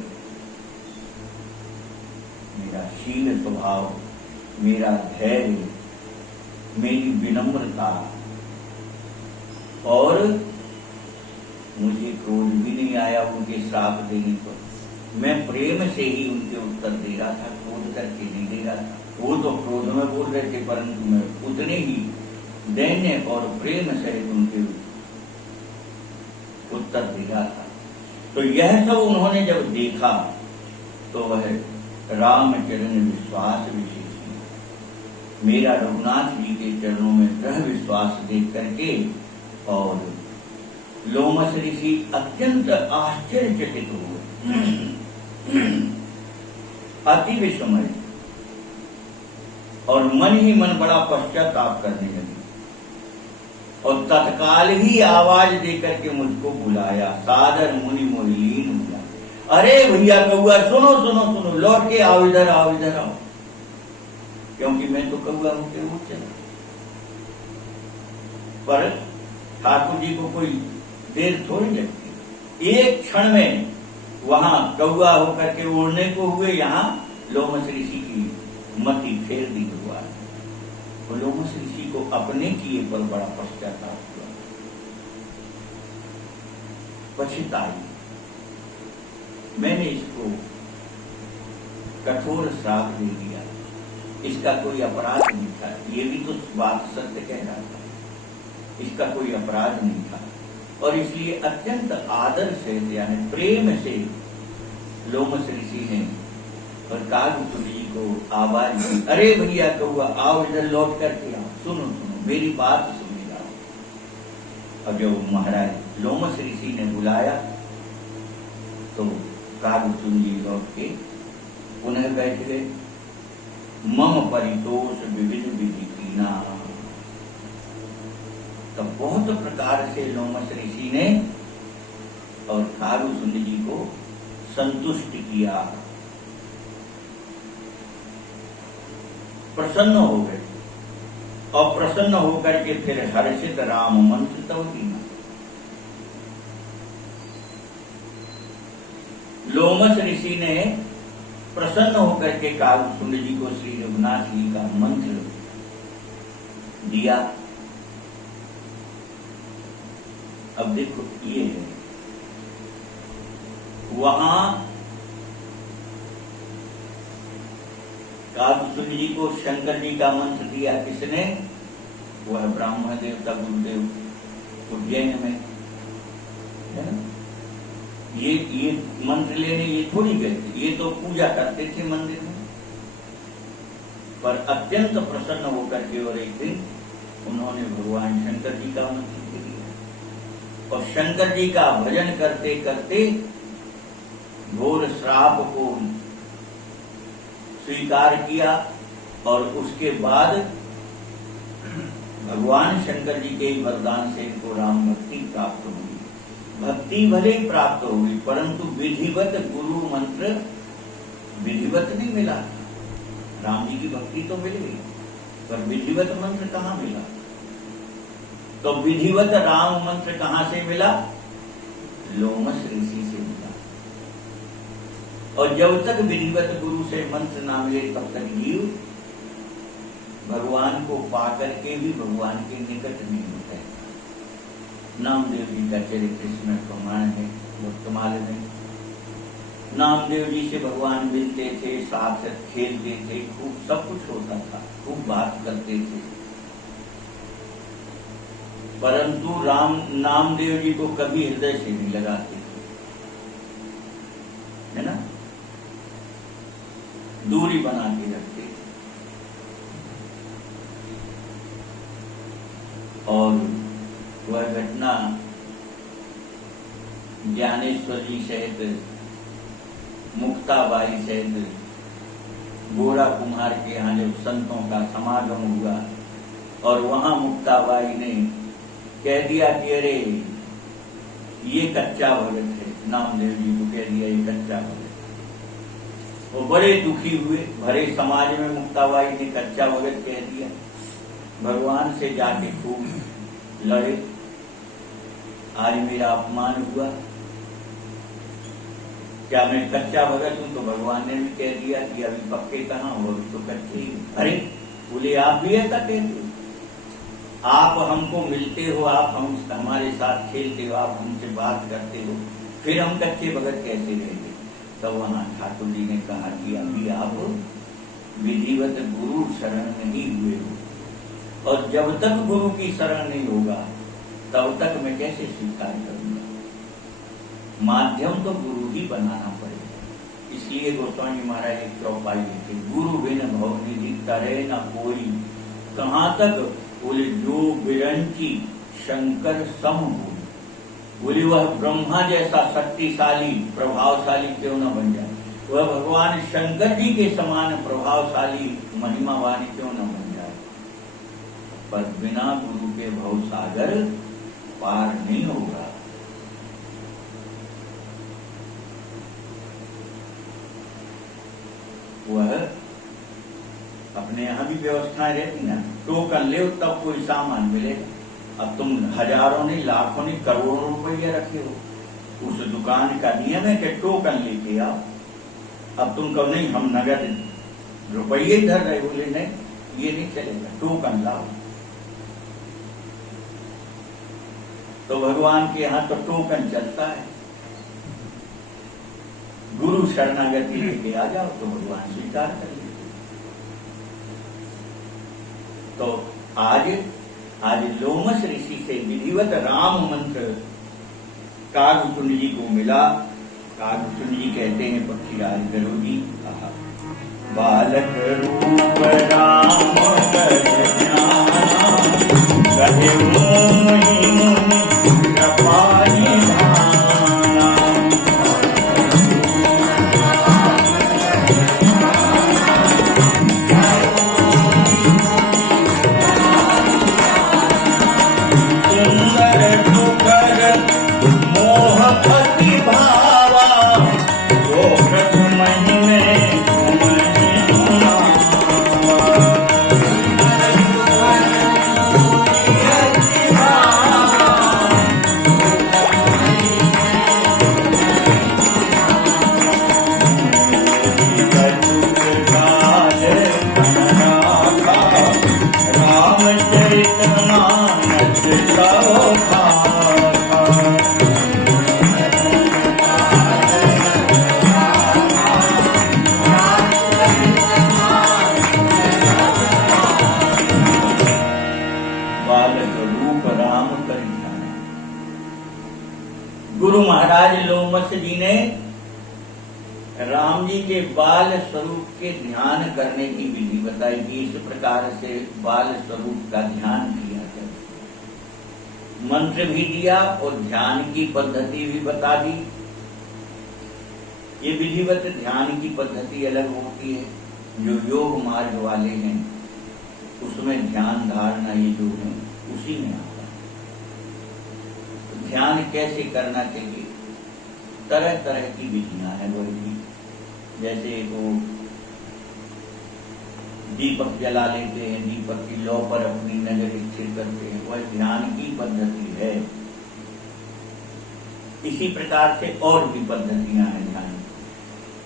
मेरा शील स्वभाव, मेरा धैर्य, मेरी विनम्रता, और मुझे क्रोध भी नहीं आया उनके श्राप देने पर। मैं प्रेम से ही उनके उत्तर दे रहा था, क्रोध करके नहीं दे रहा था। वो तो क्रोध में बोल रहे थे, परंतु मैं उतने ही दैन्य और प्रेम सहित उनके उत्तर दे रहा था। तो यह सब उन्होंने जब देखा तो वह रामचरण विश्वास विशेष मेरा रघुनाथ जी के चरणों में दृढ़ विश्वास देख करके और लोमस ऋषि अत्यंत आश्चर्यचकित हुए, अति विस्मय, और मन ही मन बड़ा पश्चाताप करने लगे और तत्काल ही आवाज देकर के मुझको बुलाया, सादर मुनि मोहिलीन हुआ। अरे भैया कौआ, सुनो सुनो सुनो, लौट के आओ, इधर आओ, इधर आओ, क्योंकि मैं तो कौआ होके वो चला। पर ठाकुर जी को कोई देर थोड़ी लगती, एक क्षण में वहां कौआ होकर के उड़ने को हुए, यहाँ लोमस ऋषि की मति फेर दी हुआ। तो लोमस ऋषि को अपने किए पर बड़ा पश्चाताप हुआ, पछताई, मैंने इसको कठोर श्राप दे दिया, इसका कोई अपराध नहीं था। ये भी तो बात सत्य कह रहा था, इसका कोई अपराध नहीं था। और इसलिए अत्यंत आदर से, यानी प्रेम से लोमस ऋषि ने और कागभूषण जी को आवाज दी, अरे भैया कौआ आओ, इधर लौट करके आओ, सुनो सुनो, मेरी बात सुन जाओ। और जब महाराज लोमस ऋषि ने बुलाया तो कागभूषण जी लौट के पुनः बैठ गए। मम परितोष विविध विधि कीना, तो बहुत प्रकार से लोमस ऋषि ने और कागभूषण जी को संतुष्ट किया, प्रसन्न हो गए। और प्रसन्न होकर के फिर हर्षित राम मंत्र तब कीना। लोमस ऋषि ने प्रसन्न होकर के कागभूषण जी को श्री रघुनाथ जी का मंत्र दिया। अब देखो ये है, वहां कागभूषण जी को शंकर जी का मंत्र दिया किसने? वह ब्राह्मण देवता गुरुदेव उज्जैन में है ना। ये मंत्र लेने ये थोड़ी गए थे, ये तो पूजा करते थे मंदिर में। पर अत्यंत प्रसन्न होकर के और एक दिन उन्होंने भगवान शंकर जी का मंत्र दिया और शंकर जी का भजन करते करते घोर श्राप को स्वीकार किया। और उसके बाद भगवान शंकर जी के वरदान से इनको राम भक्ति प्राप्त हुई। भक्ति भले ही प्राप्त होगी, परंतु विधिवत गुरु मंत्र विधिवत नहीं मिला। राम जी की भक्ति तो मिल गई, पर विधिवत मंत्र कहाँ मिला? तो विधिवत राम मंत्र कहाँ से मिला? लोमस ऋषि से मिला। और जब तक विधिवत गुरु से मंत्र ना मिले तब तक जीव भगवान को पाकर के भी भगवान के निकट नहीं होता है। नामदेव जी का चरित्र इसमें प्रमाण है। वर्तमान में नामदेव जी से भगवान मिलते थे, साथ खेलते थे, खूब सब कुछ होता था, खूब बात करते थे। परंतु नामदेव जी को कभी हृदय से नहीं लगाते थे, है ना, दूरी बना के रखते थे। और वह घटना ज्ञानेश्वर जी सहित मुक्ताबाई सहित गोरा कुम्हार के यहाँ जब संतों का समागम हुआ और वहां मुक्ताबाई ने कह दिया कि अरे ये कच्चा भगत है, नामदेव जी को कह दिया ये कच्चा भगत। वो बड़े दुखी हुए, भरे समाज में मुक्ताबाई ने कच्चा भगत कह दिया। भगवान से जाके खूब लड़े, आज मेरा अपमान हुआ, क्या मैं कच्चा भगत हूं? तो भगवान ने भी कह दिया कि अभी पक्के कहाँ हो, अभी तो कच्चे ही। अरे बोले आप भी ऐसा कहते हो? आप हमको मिलते हो, आप हमारे साथ खेलते हो, आप हमसे बात करते हो, फिर हम कच्चे भगत कैसे रहेंगे? तब वहां ठाकुर जी ने कहा कि अभी आप विधिवत गुरु शरण नहीं हुए हो, और जब तक गुरु की शरण नहीं होगा तब तक मैं कैसे स्वीकार करूंगा? माध्यम तो गुरु ही बनाना पड़ेगा। इसलिए गोस्वामी महाराज एक चौपाई लिखे, गुरु बिन भवनिधि तरे न कोई, कहां तक? बोले जो बिरंची शंकर सम हो। बोले वह ब्रह्मा जैसा शक्तिशाली प्रभावशाली क्यों न बन जाए, वह भगवान शंकर जी के समान प्रभावशाली महिमावान क्यों न बन जाए, पर बिना गुरु के भवसागर पार नहीं होगा। वह अपने यहां भी व्यवस्थाएं रहती ना, टोकन ले तब कोई सामान मिलेगा। अब तुम हजारों नहीं, लाखों नहीं, करोड़ों रुपये रखे हो, उस दुकान का नियम है कि टोकन लेके आओ। अब तुम कहो नहीं हम नगद रुपये इधर रहे, बोले नहीं ये नहीं चलेगा, टोकन लाओ। तो भगवान के यहाँ तो टोकन चलता है। गुरु शरणागति लेके आ जाओ तो भगवान स्वीकार कर लेते। तो आज लोमस ऋषि से विधिवत राम मंत्र कागभूषण जी को मिला। कागभूषण जी कहते हैं पक्षीराज गरुड़ी, कहा बालक रूप राम कहे मोहि मुनि कृपानि भाना। सुंदर सुकर मोह अति भावा, जो प्रथम में गुरु महाराज लोमस जी ने राम जी के बाल स्वरूप के ध्यान करने की विधि बताई कि इस प्रकार से बाल स्वरूप का ध्यान किया जाए। मंत्र भी दिया और ध्यान की पद्धति भी बता दी। ये विधिवत ध्यान की पद्धति अलग होती है, जो योग मार्ग वाले हैं उसमें ध्यान धारणा ये जो है उसी में आता है। तो ध्यान कैसे करना चाहिए, तरह तरह की विधियां हैं। वही भी जैसे वो दीपक जला लेते हैं, दीपक की लौ पर अपनी नजर स्थिर करते हैं, वह ध्यान की पद्धति है। इसी प्रकार से और भी पद्धतियां हैं ध्यान।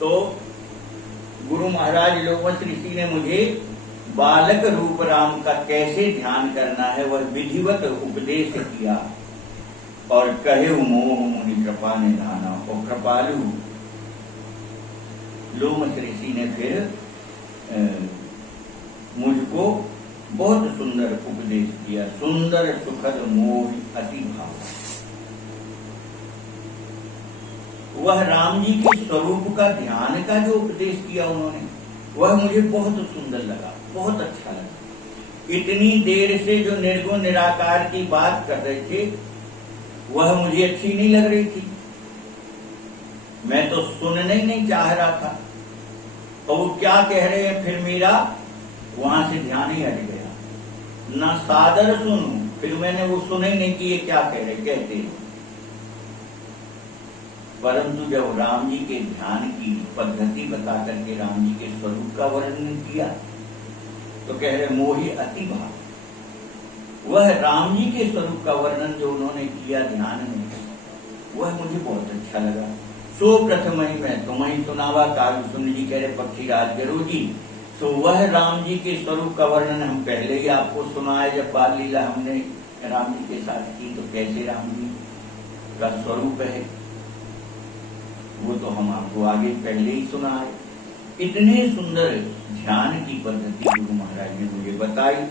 तो गुरु महाराज लोमस ऋषि ने मुझे बालक रूप राम का कैसे ध्यान करना है वह विधिवत उपदेश किया। और कहे मोह मुनि कृपा निधाना, और कृपालु लोमस ऋषि ने फिर मुझको बहुत सुंदर उपदेश किया। सुंदर सुखद मोह अति भाव, वह राम जी के स्वरूप का ध्यान का जो उपदेश किया उन्होंने, वह मुझे बहुत सुंदर लगा, बहुत अच्छा लगा। इतनी देर से जो निर्गुण निराकार की बात कर रहे थे वह मुझे अच्छी नहीं लग रही थी। मैं तो सुनने ही नहीं चाह रहा था, और वो क्या कह रहे हैं फिर मेरा वहां से ध्यान ही हट गया। ना सादर सुनूं, फिर मैंने वो सुना ही नहीं कि ये क्या कह रहे कहते हैं। परंतु जब राम जी के ध्यान की पद्धति बता करके राम जी के स्वरूप का वर्णन किया तो कह रहे मोहि अति भाव। वह राम जी के स्वरूप का वर्णन जो उन्होंने किया ध्यान में, वह मुझे बहुत अच्छा लगा। सो प्रथम ही मैं तुम्हें सुनावा। काल सुन जी कह रहे पक्षीराज गरुड़ जी, सो वह राम जी के स्वरूप का वर्णन हम पहले ही आपको सुनाए। जब बाल लीला हमने राम जी के साथ की तो कैसे राम जी का स्वरूप है वो तो हम आपको आगे पहले ही सुनाए। इतने सुंदर ध्यान की पद्धति गुरु महाराज ने मुझे बताई।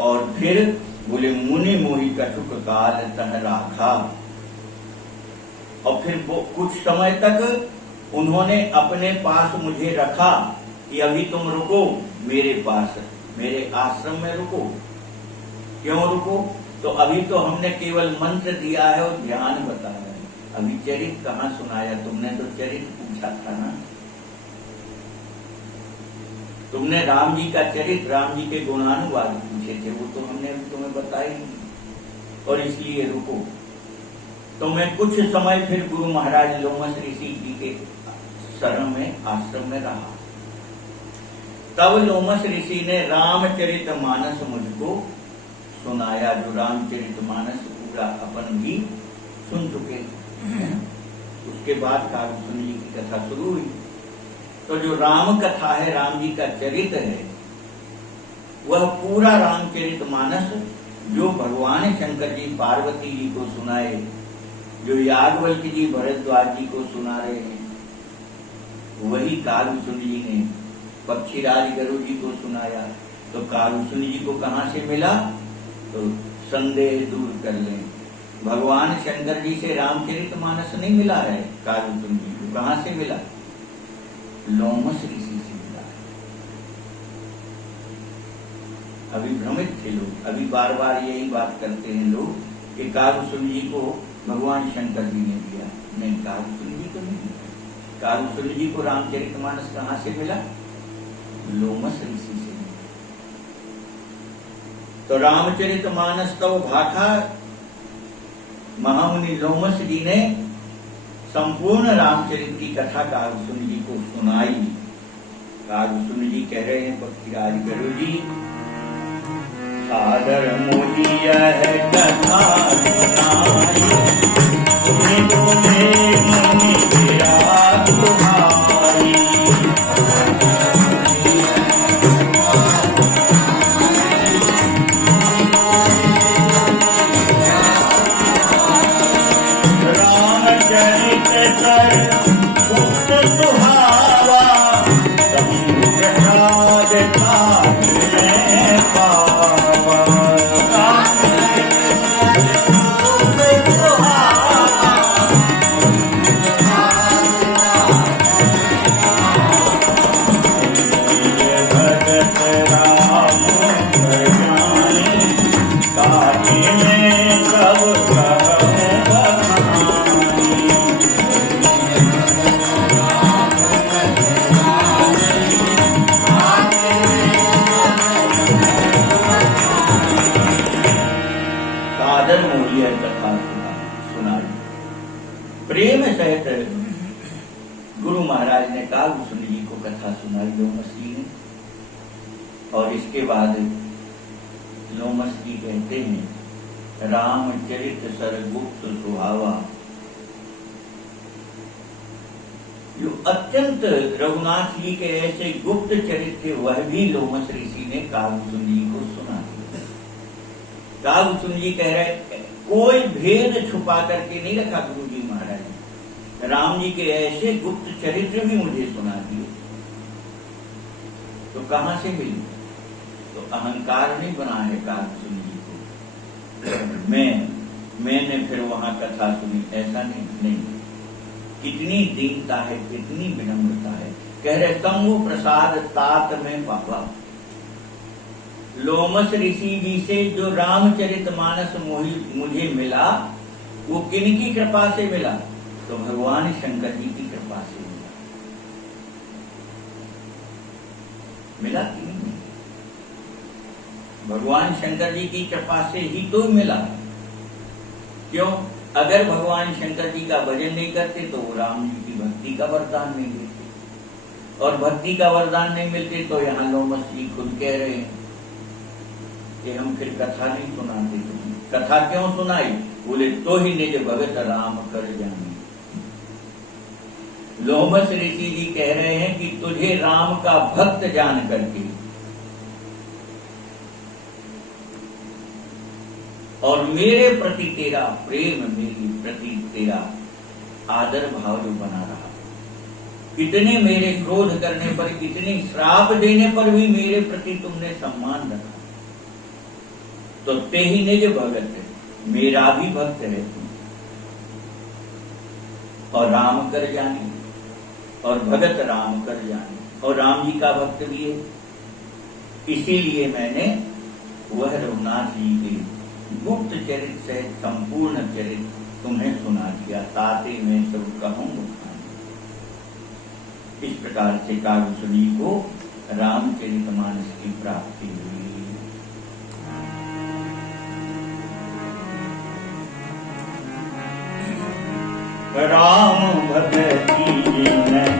और फिर बोले मुनि मोहि कछुक काल तह राखा। और फिर वो कुछ समय तक उन्होंने अपने पास मुझे रखा कि अभी तुम रुको मेरे पास, मेरे आश्रम में रुको। क्यों रुको? तो अभी तो हमने केवल मंत्र दिया है और ध्यान बताया है, अभी चरित्र कहाँ सुनाया। तुमने तो चरित्र पूछा था ना, तुमने राम जी का चरित्र, राम जी के गुणानुवाद पूछे थे, वो तो हमने अभी तुम्हें बताया नहीं। और इसलिए रुको। तो मैं कुछ समय फिर गुरु महाराज लोमस ऋषि जी के शरण में आश्रम में रहा। तब लोमस ऋषि ने रामचरित मानस मुझको सुनाया। जो रामचरित मानस पूरा अपन भी सुन चुके। उसके बाद कालसुन जी की कथा शुरू हुई। तो जो राम कथा है, राम जी का चरित्र है, वह पूरा रामचरित मानस जो भगवान शंकर जी पार्वती जी को सुनाए, जो याज्ञवल्क्य जी भरद्वाज जी को सुना रहे हैं, वही कालसुन जी ने पक्षीराज गरुड़ जी को सुनाया। तो कालसुन जी को कहाँ से मिला? तो संदेह दूर कर लें, भगवान शंकर जी से रामचरित मानस नहीं मिला है। कालसुन जी को कहाँ से मिला? लोमस ऋषि से मिला है। अभी भ्रमित थे लोग, अभी बार बार यही बात करते हैं लोग कि कालसुन जी को भगवान शंकर जी ने दिया। नहीं, कालसुन जी को नहीं दिया। कालसुन जी को रामचरित मानस कहाँ से मिला? लोमस ऋषि से मिला। तो रामचरित मानस तो भाखा महामुनि लोमस जी ने संपूर्ण रामचरित की कथा कालसुन जी को सुनाई। कालसुन जी कह रहे हैं पक्षीराज गरुड़ जी, सादर मोहि यह कथा सुनाई, तुम्हें मुनि विराट तुम्हारी। रामचरित कर गुप्त सुहावा, समुद्र काज में पावा। प्रेम सहित गुरु महाराज ने कालसुन जी को कथा सुनाई लोमस जी ने। और इसके बाद लोमस जी कहते हैं, रामचरित सरगुप्त सुहावा। जो अत्यंत रघुनाथ जी के ऐसे गुप्त चरित्र वह भी लोमस ऋषि ने कालसुन जी को सुना दिया। कालसुन जी कह रहे कोई भेद छुपा करके नहीं रखा गुरु जी महाराज, राम जी के ऐसे गुप्त चरित्र भी मुझे सुना दिए। तो कहां से मिली? तो अहंकार नहीं बना है कालसुन जी को, मैंने फिर वहां कथा सुनी, ऐसा नहीं। कितनी दीनता है, कितनी विनम्रता है। कह रहे तंगु प्रसाद तात में पापा। लोमस ऋषि जी से जो रामचरित मानस मुझे मिला, वो किनकी कृपा से मिला? तो भगवान शंकर जी की कृपा से मिला कि नहीं? भगवान शंकर जी की कृपा से ही तो मिला। क्यों? अगर भगवान शंकर जी का भजन नहीं करते तो वो राम जी की भक्ति का वरदान नहीं देते, और भक्ति का वरदान नहीं मिलते तो यहाँ लोमस जी खुद कह रहे हैं कि हम फिर कथा नहीं सुनाते। कथा क्यों सुनाई? बोले तो ही निज भगत राम कर जाने। लोमस ऋषि जी कह रहे हैं कि तुझे राम का भक्त जान करके और मेरे प्रति तेरा प्रेम, मेरे प्रति तेरा आदर भाव जो बना रहा, इतने मेरे क्रोध करने पर, इतने श्राप देने पर भी मेरे प्रति तुमने सम्मान रखा, तो ते ही निज भगत है, मेरा भी भक्त है तुम। और राम कर जाने, और भगत राम कर जाने, और राम जी का भक्त भी है। इसीलिए मैंने वह रघुनाथ जी के गुप्त चरित्र से संपूर्ण चरित्र तुम्हें सुना दिया, ताते मैं सब कहूं बखान। इस प्रकार से कारुसुनी को रामचरितमानस की प्राप्ति हुई। राम भगति मैं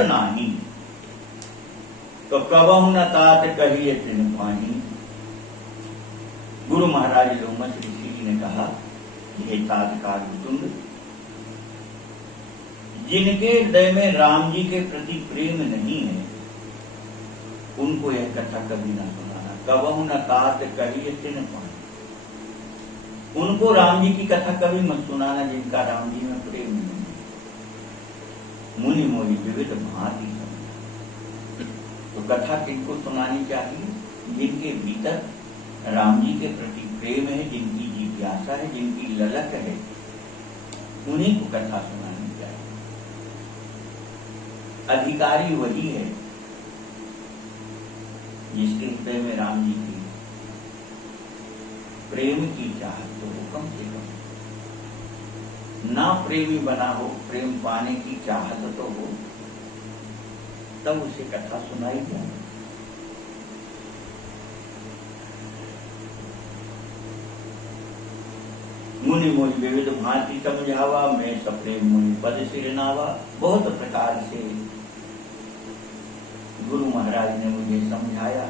नाहि, तो कबहु न तात कहिए तिन पानी। गुरु महाराज लोमस ऋषि जी ने कहा, हे तात कारुतुंड, जिनके हृदय में राम जी के प्रति प्रेम नहीं है, उनको यह कथा कभी ना सुनाना। कबहु न तात कहिए तिन पानी, उनको राम जी की कथा कभी मत सुनाना जिनका राम जी में प्रेम नहीं है। मुनि मोहि विविध भांति, तो कथा किनको सुनानी चाहिए? जिनके भीतर राम जी के प्रति प्रेम है, जिनकी जिज्ञासा है, जिनकी ललक है, उन्हीं को कथा सुनानी चाहिए। अधिकारी वही है जिसके हृदय में राम जी की प्रेम की चाहत तो हो, कम से कम ना प्रेमी बना हो, प्रेम पाने की चाहत तो हो, तब उसे कथा सुनाई जाए। मुनि मोहि विविध भांति समझावा, मैं सप्रेम मुनि पद सिर नावा। बहुत प्रकार से गुरु महाराज ने मुझे समझाया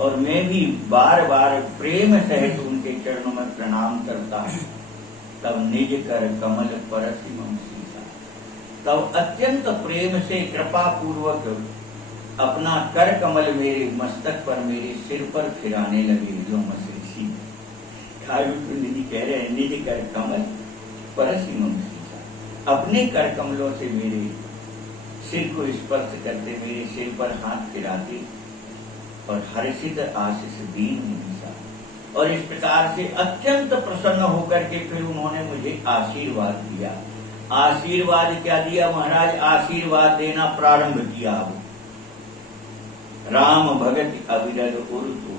और मैं भी बार बार प्रेम सहित उनके चरणों में प्रणाम करता हूं। तब निज कर कमल परसि मम सीसा, तब अत्यंत प्रेम से कृपा पूर्वक अपना कर कमल मेरे मस्तक पर, मेरे सिर पर फिराने लगे। लोमस ऋषि जी कह रहे हैं, निज कर कमल परसि मम सीसा, अपने कर कमलों से मेरे सिर को स्पर्श करते, मेरे सिर पर हाथ फिराते और हर्षित आशीष दीन मुनीसा। और इस प्रकार से अत्यंत प्रसन्न होकर के फिर उन्होंने मुझे आशीर्वाद दिया। आशीर्वाद क्या दिया महाराज? आशीर्वाद देना प्रारंभ किया। राम भगत अविरल उर्तु,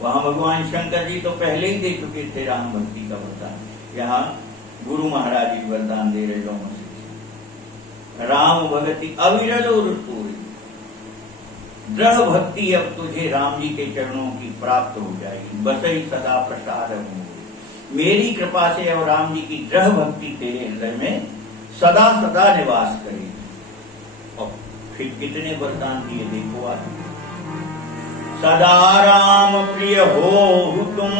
वहां भगवान शंकर जी तो पहले ही दे चुके थे राम भक्ति का वरदान। यहाँ गुरु महाराज जी वरदान दे रहे लोमस ऋषि। राम भगति अविरल और तोरी। दृढ़ भक्ति अब तुझे राम जी के चरणों की प्राप्त हो जाएगी। बसई सदा प्रसाद मोहि। मेरी कृपा से अब राम जी की दृढ़ भक्ति तेरे हृदय में सदा सदा निवास करेगी। और फिर कितने वरदान दिए देखो आज। सदा राम प्रिय हो तुम,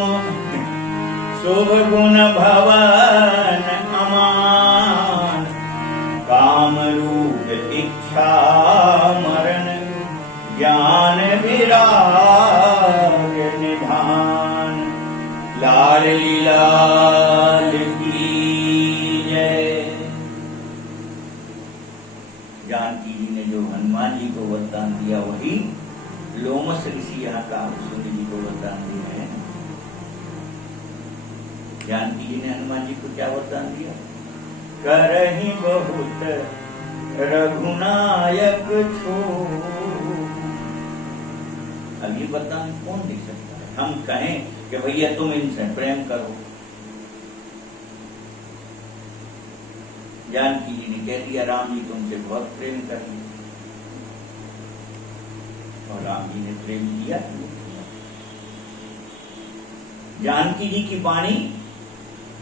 शुभ गुण भवन अमान। काम रूप इच्छा मरण, ज्ञान विराग निधान। लाडली लाल की जय। जानकी जी ने जो हनुमान जी को वरदान दिया वही लोमस ऋषि यहाँ कामसूत्र जी को वरदान दिया है। जानकी जी ने हनुमान जी को क्या वरदान दिया? करहि बहुत रघुनायक छो। अब ये वरदान कौन दे सकता है? हम कहें कि भैया तुम इनसे प्रेम करो। जानकी जी ने कह दिया राम जी तुमसे बहुत प्रेम करेंगे, और राम जी ने प्रेम किया। जानकी जी की वाणी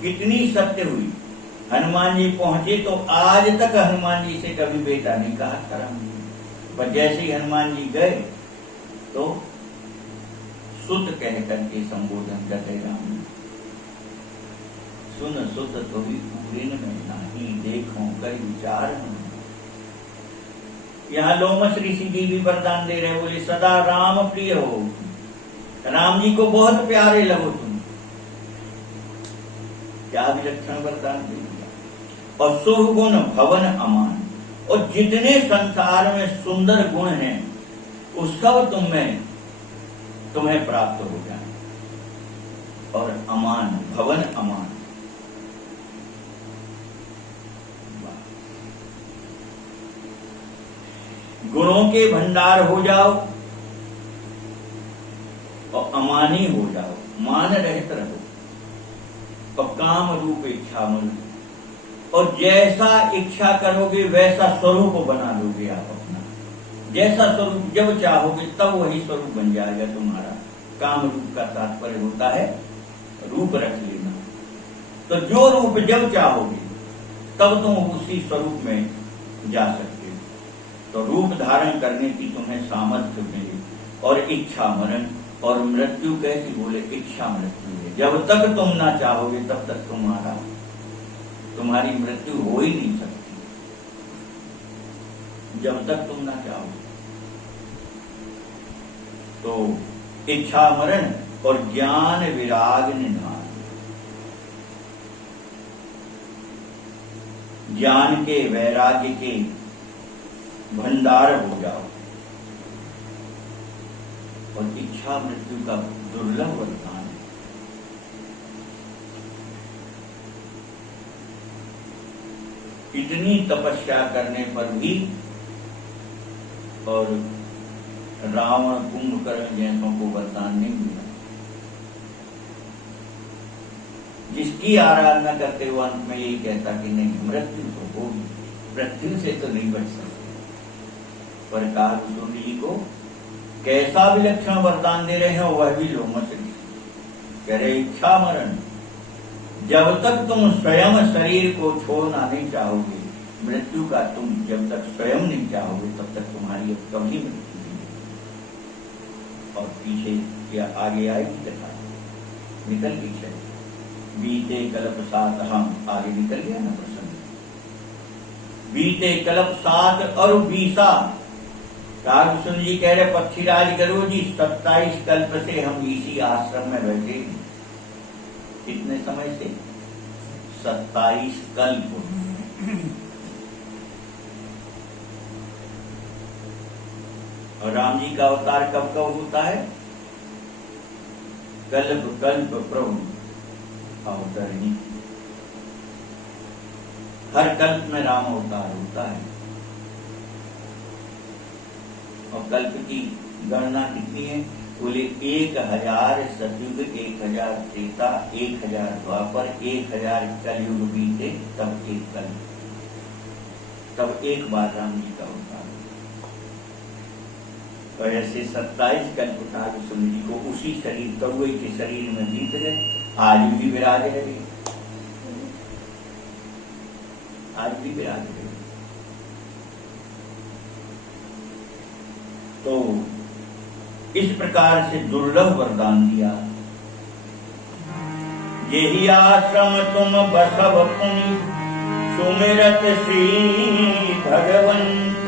कितनी सत्य हुई। हनुमान जी पहुंचे तो आज तक हनुमान जी से कभी बेटा नहीं कहा था राम जी, पर जैसे ही हनुमान जी गए तो सुत कह करके संबोधन करते राम जी। सुन सुत तो भी पूरे में नहीं, देखो कई विचार में। यहाँ लोमस ऋषि जी भी वरदान दे रहे, बोले सदा राम प्रिय हो, राम जी को बहुत प्यारे लगो तुम। क्या विलक्षण वरदान दे दिया। और शुभ गुण भवन अमान, और जितने संसार में सुंदर गुण हैं वो सब तुम्हें प्राप्त हो जाए। और अमान, भवन अमान, गुणों के भंडार हो जाओ और अमानी हो जाओ, मान रहित रहो। और काम रूप इच्छा मन, और जैसा इच्छा करोगे वैसा स्वरूप बना लोगे आप अपना। जैसा स्वरूप जब चाहोगे तब वही स्वरूप बन जाएगा तुम्हारा। काम रूप का तात्पर्य होता है रूप रख लेना। तो जो रूप जब चाहोगे तब तुम उसी स्वरूप में जा सकते हो। तो रूप धारण करने की तुम्हें सामर्थ्य मिले। और इच्छा मरण, और मृत्यु कैसी? बोले इच्छा मृत्यु है। जब तक तुम ना चाहोगे तब तक तुम्हारी मृत्यु हो ही नहीं सकती, जब तक तुम ना चाहोगे। तो इच्छा मरण और ज्ञान विराग निधान, ज्ञान के वैराग्य के भंडार हो जाओ। और इच्छा मृत्यु का दुर्लभ वरदान है। इतनी तपस्या करने पर भी और रावण कुंभकर्ण जैसों को वरदान नहीं मिला। जिसकी आराधना करते हुए अंत में यही कहता कि नहीं, मृत्यु तो होगी, मृत्यु से तो नहीं बच सकते। पर कालसूर्य जी को कैसा विलक्षण वरदान दे रहे हैं, वह भी लोमस ऋषि कह रहे इच्छा मरण। जब तक तुम स्वयं शरीर को छोड़ना नहीं चाहोगे, मृत्यु का तुम जब तक स्वयं नहीं चाहोगे तब तक तुम्हारी कभी मृत्यु नहीं। और पीछे क्या आगे आएगी कथा, निकल पीछे बीते कल्प 7, हम आगे निकल गया ना प्रसंग। बीते कल्प 7 और 20 कागभूषण जी कह रहे पक्षीराज गरुड़ जी 27 कल्प से हम इसी आश्रम में बैठे। कितने समय से? 27 कल्प। और राम जी का अवतार कब कब होता है? कल्प कल्प प्रभु अवतरणी। हर कल्प में राम अवतार होता है। और कल्प की गणना कितनी है? बोले 1000 सतयुग, 1000 त्रेता, 1000 द्वापर, 1000 कलयुग बीते तब एक कल्प। तब एक बार राम जी का अवतार। तो ऐसे 27 कल्पकाल सूर्य जी को उसी शरीर कौए के शरीर में बीत गए, आज भी विराज रहे, आज भी विराज रहे। तो इस प्रकार से दुर्लभ वरदान दिया। यही आश्रम तुम बसव पुनि, सुमिरत श्री भगवंत,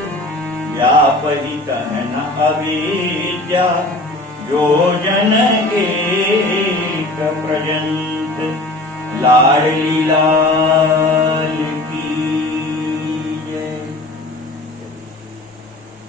व्यापहि कहन अविद्या, जो जन एक प्रजंत, लाडली लाल